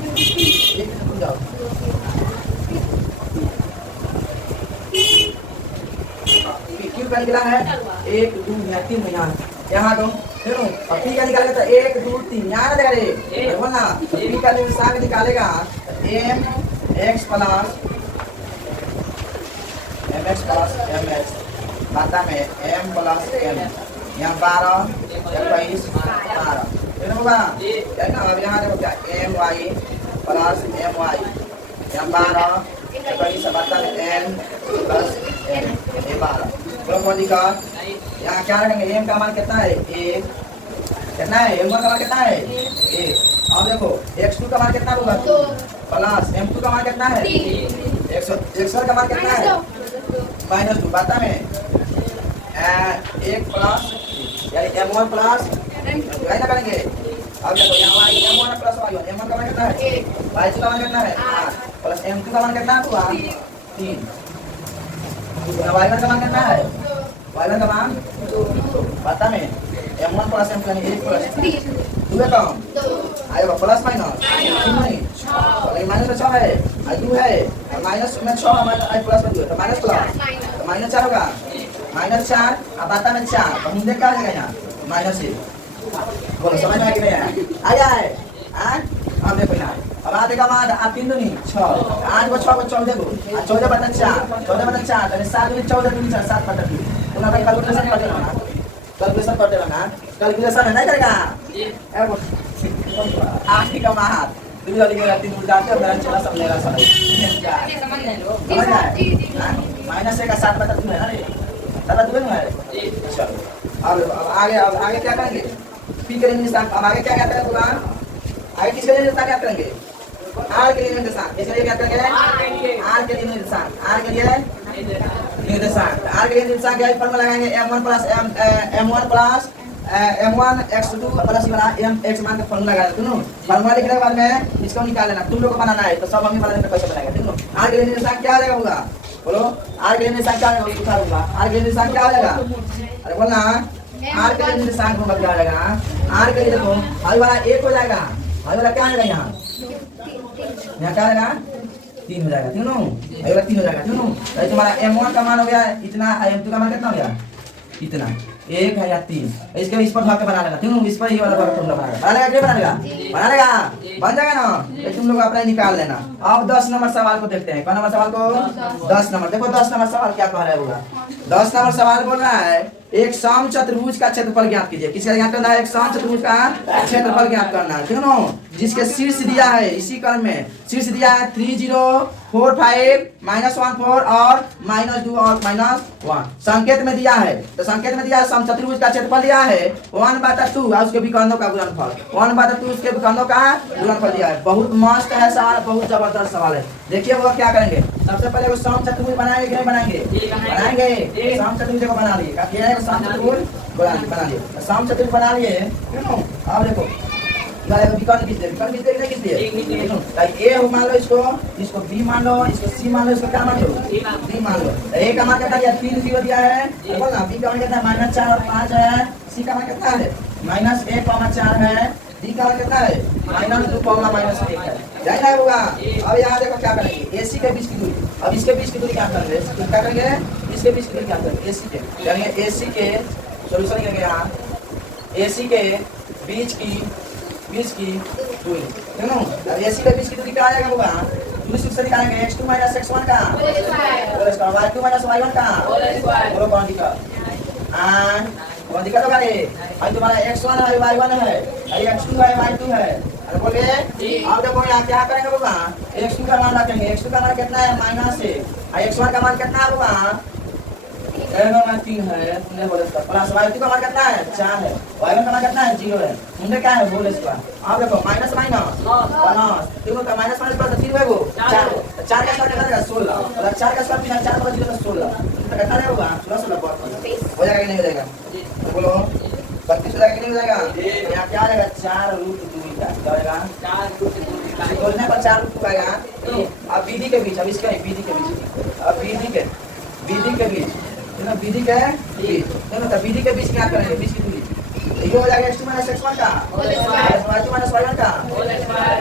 क्यू का निकला है 1 2 3 यहाँ दो, अब पी का निकालेगा तो 1 2 3 यहाँ ना रे, बोलना पी का निर्देशांक निकालेगा एम एक्स प्लस मात्रा में m प्लस m, यहाँ 12 21 12 होगा। अब यहाँ देखो क्या M Y plus M Y, यहाँ 12 21 मात्रा में m प्लस m, ये 12 यहाँ क्या रखेंगे m का मान कितना है 1, कितना है m1 का मान कितना है 1। अब देखो x2 का मान कितना होगा 2 प्लस m2 का मान कितना है x1 का मान कितना है -2, बाता में 1 प्लस यानी m1 प्लस ना करेंगे। अब देखो यहाँ m1 प्लस y1, m1 का मान कितना है y2 का मान कितना है 8 प्लस m2 का मान कितना हुआ 3, y1 का मान कितना है y1 का मान 2, बाता में m1 प्लस m2 यानी 1 प्लस 2 है कम आएगा प्लस माइनस नहीं, माइनस में 6 है, 2 है, माइनस में 6 है, प्लस में 2 है तो माइनस प्लस माइनस 4 होगा, -4 अब आता में 4 तो मुझे क्या आ जाएगा यहाँ -1। बोलो समझ में आ गया आ गया है। अब देखो यहाँ अब आधे का बाद आप 3 दूनी 6, 8 को 6 को 14 को 14 बटा 4 यानी 7 दूनी 14 दूनी 4 7 बटा 2। तुम अपना कैलकुलेशन करते रहना, कैलकुलेशन नहीं करेगा आखिरी का माहर तुम जल्दी मेरा 3 जाते हो, मेरा चला समझेगा समझ -1 का 7 बटा 2 है ना रे, 7 बटा 2 है। चलो अब आगे क्या करेंगे पी के लिए निर्देशांक। अब आगे क्या करेंगे आगे किसके लिए निर्देशांक क्या करेंगे आर के लिए निर्देशांक, इसलिए क्या करेंगे आर के लिए निर्देशांक, आर के लिए निर्देशांक यही फॉर्मूला लगाएंगे m1 plus m1 x2 plus m x मान का फॉर्मूला लगा देते फॉर्मूला लिखने के बाद में इसको निकाल लेना, तुम लोग को बनाना है तो सब हम बनाने में कैसे बनाएंगे ठीक है। आर के लिए निर्देशांक क्या होगा बोलो, आर के लिए निर्देशांक क्या होगा, आर के लिए निर्देशांक क्या हो जाएगा, अरे बोलना आर के लिए निर्देशांक होगा क्या हो जाएगा, आर के लिए देखो आई वाला 1 हो जाएगा, आई वाला क्या आएगा यहाँ क्या आएगा 3 हो जाएगा, ठीक है आई वाला 3 हो जाएगा ठीक है। तुम्हारा m1 का मान हो गया इतना, m2 का मान कितना हो गया इतना 1 है या 3, इसके इस पर भाग के बना लेना, क्यों इस पर ही वाला फॉर्मूला बना लेगा कि बना लेगा, बना लेगा, बन जाएगा ना। ये तुम लोग अपना निकाल लेना। अब 10 नंबर सवाल को देखते हैं। कौन नंबर सवाल को? 10 नंबर। देखो 10 नंबर सवाल क्या कह रहा है होगा। 10 नंबर सवाल बोल रहा है एक सम चतुर्भुज का क्षेत्रफल ज्ञात कीजिए। किसका ज्ञात करना है? एक सम चतुर्भुज का क्षेत्रफल ज्ञात करना है, ठीक है। जिसके शीर्ष दिया है, इसी क्रम में शीर्ष दिया है 3 0 4 5 -1 4 और -2 और -1 संकेत में दिया है। तो संकेत में दिया है सम चतुर्भुज का क्षेत्रफल दिया है 1/2 और उसके विकर्णों का गुणनफल 1/2 उसके विकर्णों का गुणनफल दिया है। बहुत मस्त है सवाल, बहुत जबरदस्त सवाल है। देखिए वो क्या करेंगे। सबसे पहले वो सम चतुर्भुज बनाएंगे कि नहीं बनाएंगे? बनाएंगे। सम चतुर्भुज को बना लिए, सम चतुर्भुज बना लिए, सम चतुर्भुज बना लिए, अब देखो विकर्ण किस दिए? ए हो मान लो, इसको बी मान लो, इसको सी मान लो, इसको क्या मान लो? डी मान लो। ए का मान कितना दिया? 3 0 दिया है, बोल ना। बी का मान कितना है? -4 और 5 है। सी का मान कितना है? -1,4 है। डी का मान कितना है? -2,-1 है। जाएगा होगा। अब यहाँ देखो क्या करेंगे, एसी के बीच की दूरी। अब इसके बीच की दूरी क्या करेंगे? क्या करेंगे? इसके बीच की दूरी क्या करेंगे? एसी के करेंगे, एसी के सॉल्यूशन करेंगे। यहाँ एसी के बीच की दूरी, ठीक है। एसी के बीच की दूरी क्या आएगा होगा? दूरी सूत्र से निकालेंगे x2 - x1 का होल स्क्वायर, y2 - y1 का बोलो कौन दिक्कत? कौन दिक्कत होगा रे? भाई तुम्हारा x1 है, y1 है, x2 है, y2 है। अरे बोलिए। अब देखो यहाँ क्या करेंगे होगा, x2 का मान रखेंगे। x2 का मान कितना है? -1 x1 का मान कितना है होगा? 3 है, प्लस y2 का मान कितना है? 4 है, y1 का मान कितना है? 0 है। मुझे क्या है? Whole square. आप देखो माइनस तीनों का माइनस प्लस 3 है वो 4 का स्क्वायर कितना देगा? 16। और 4 का स्क्वायर बिना 4 0 का 16 तो कितना होगा? 16 हो जाएगा कि नहीं हो जाएगा? तो बोलो 32 हो जाएगा कि नहीं हो जाएगा? यहाँ क्या आएगा? 4√2 का क्या होगा? 4√2 बोलने पर 4√2 आएगा। अब बीडी के बीच, अब इसके बीडी के बीच, अब बीडी के बीच, ना बीडी के बीच, ना बीडी के बीच क्या करेंगे? बीच की दूरी ये हो जाएगा x2 - x1 का y2 - y1 का।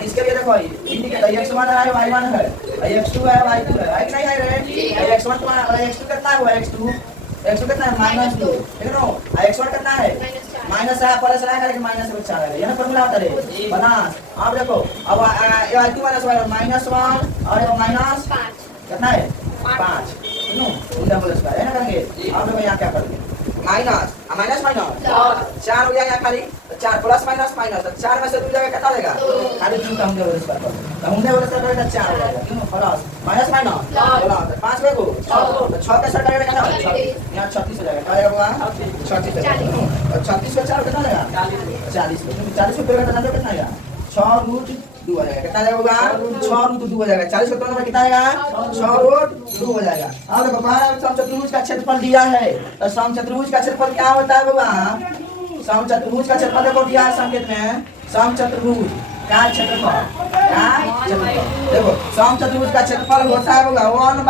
इसके लिए देखो बीडी के x1 है, y1 है, x2 है, y2 है, है कि नहीं है रे? x1 तुम्हारा x2 कितना है? वो x2 कितना है? -2, ठीक है ना। x1 कितना है? माइनस है, प्लस आएगा लेकिन माइनस में 4 आएगा। ये ना फॉर्मूला होता है बना। अब देखो अब y2 - y1 -1 और -5 कितना है? 5 उल्टा बोल इसका है ना करेंगे। अब देखो यहाँ क्या करेंगे? माइनस 4 हो गया यहाँ खाली, 4 प्लस माइनस 4 में से 2 जाएगा कितना देगा? खाली 2 का हमने बोल इसका तो हमने बोल इसका करेगा 4 हो जाएगा, क्यों? प्लस माइनस प्लस 5 में को 6 का सर करेगा कितना? 36 यहाँ 36 हो जाएगा। क्या आएगा? 36 और 36 का 4 कितना देगा? 40 को कितना आएगा? 6√2 आ जाएगा। कितना जाएगा? 6√2 हो जाएगा। 40 का नंबर कितना आएगा? 6√2 हो जाएगा। अब देखो सम चतुर्भुज का क्षेत्रफल दिया है, तो सम चतुर्भुज का क्षेत्रफल क्या होता है बाबा? सम चतुर्भुज का क्षेत्रफल देखो दिया है संकेत में, सम चतुर्भुज का क्षेत्रफल देखो सम चतुर्भुज का क्षेत्रफल होता है बाबा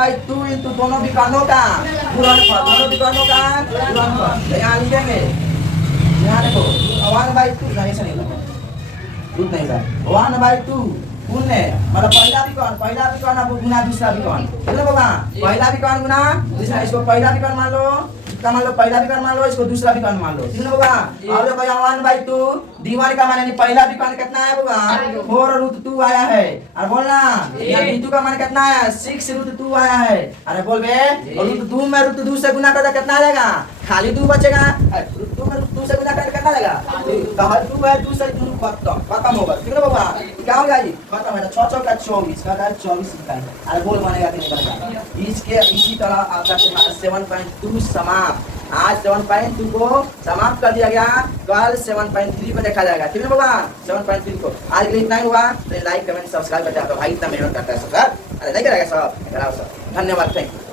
1/2 इंटू दोनों विकर्णों का गुणनफल, दोनों विकर्णों का गुणनफल। यहाँ लिखेंगे, यहाँ देखो 1/2 नहीं रूट नहीं था 1/2 गुने मतलब पहला विकर्ण अब गुना दूसरा विकर्ण, ठीक है बाबा? पहला विकर्ण गुना दूसरा, इसको पहला विकर्ण मान लो, इसका मान लो पहला विकर्ण मान लो, इसको दूसरा विकर्ण मान लो, ठीक है बाबा? अब देखो यहाँ 1/2 d1 का मान यानी पहला विकर्ण कितना है बाबा? 4√2 आया है। अरे बोलना यहाँ d2 का मान कितना है? 6√2 आया है। अरे बोल बे √2 में √2 से गुना कर कितना आ जाएगा? खाली 2 बचेगा। √2 में √2 से गुना कर कितना आएगा? तो हर 2 है 2 से 2 खत्म होगा, ठीक है बाबा? क्या हो जाएगी? खत्म है। 6 चौका 24 का 24 निकाल। अरे बोल बनेगा कि नहीं बनेगा? इसके इसी तरह आपका 7.2 समाप्त। आज 7.2 को समाप्त कर दिया गया, कल 7.3 को देखा जाएगा, ठीक है बाबा? 7.3 को आज के लिए इतना ही हुआ। तो लाइक कमेंट सब्सक्राइब करते हैं भाई, इतना मेहनत करता है सब। अरे नहीं करेगा सब, धन्यवाद, थैंक यू।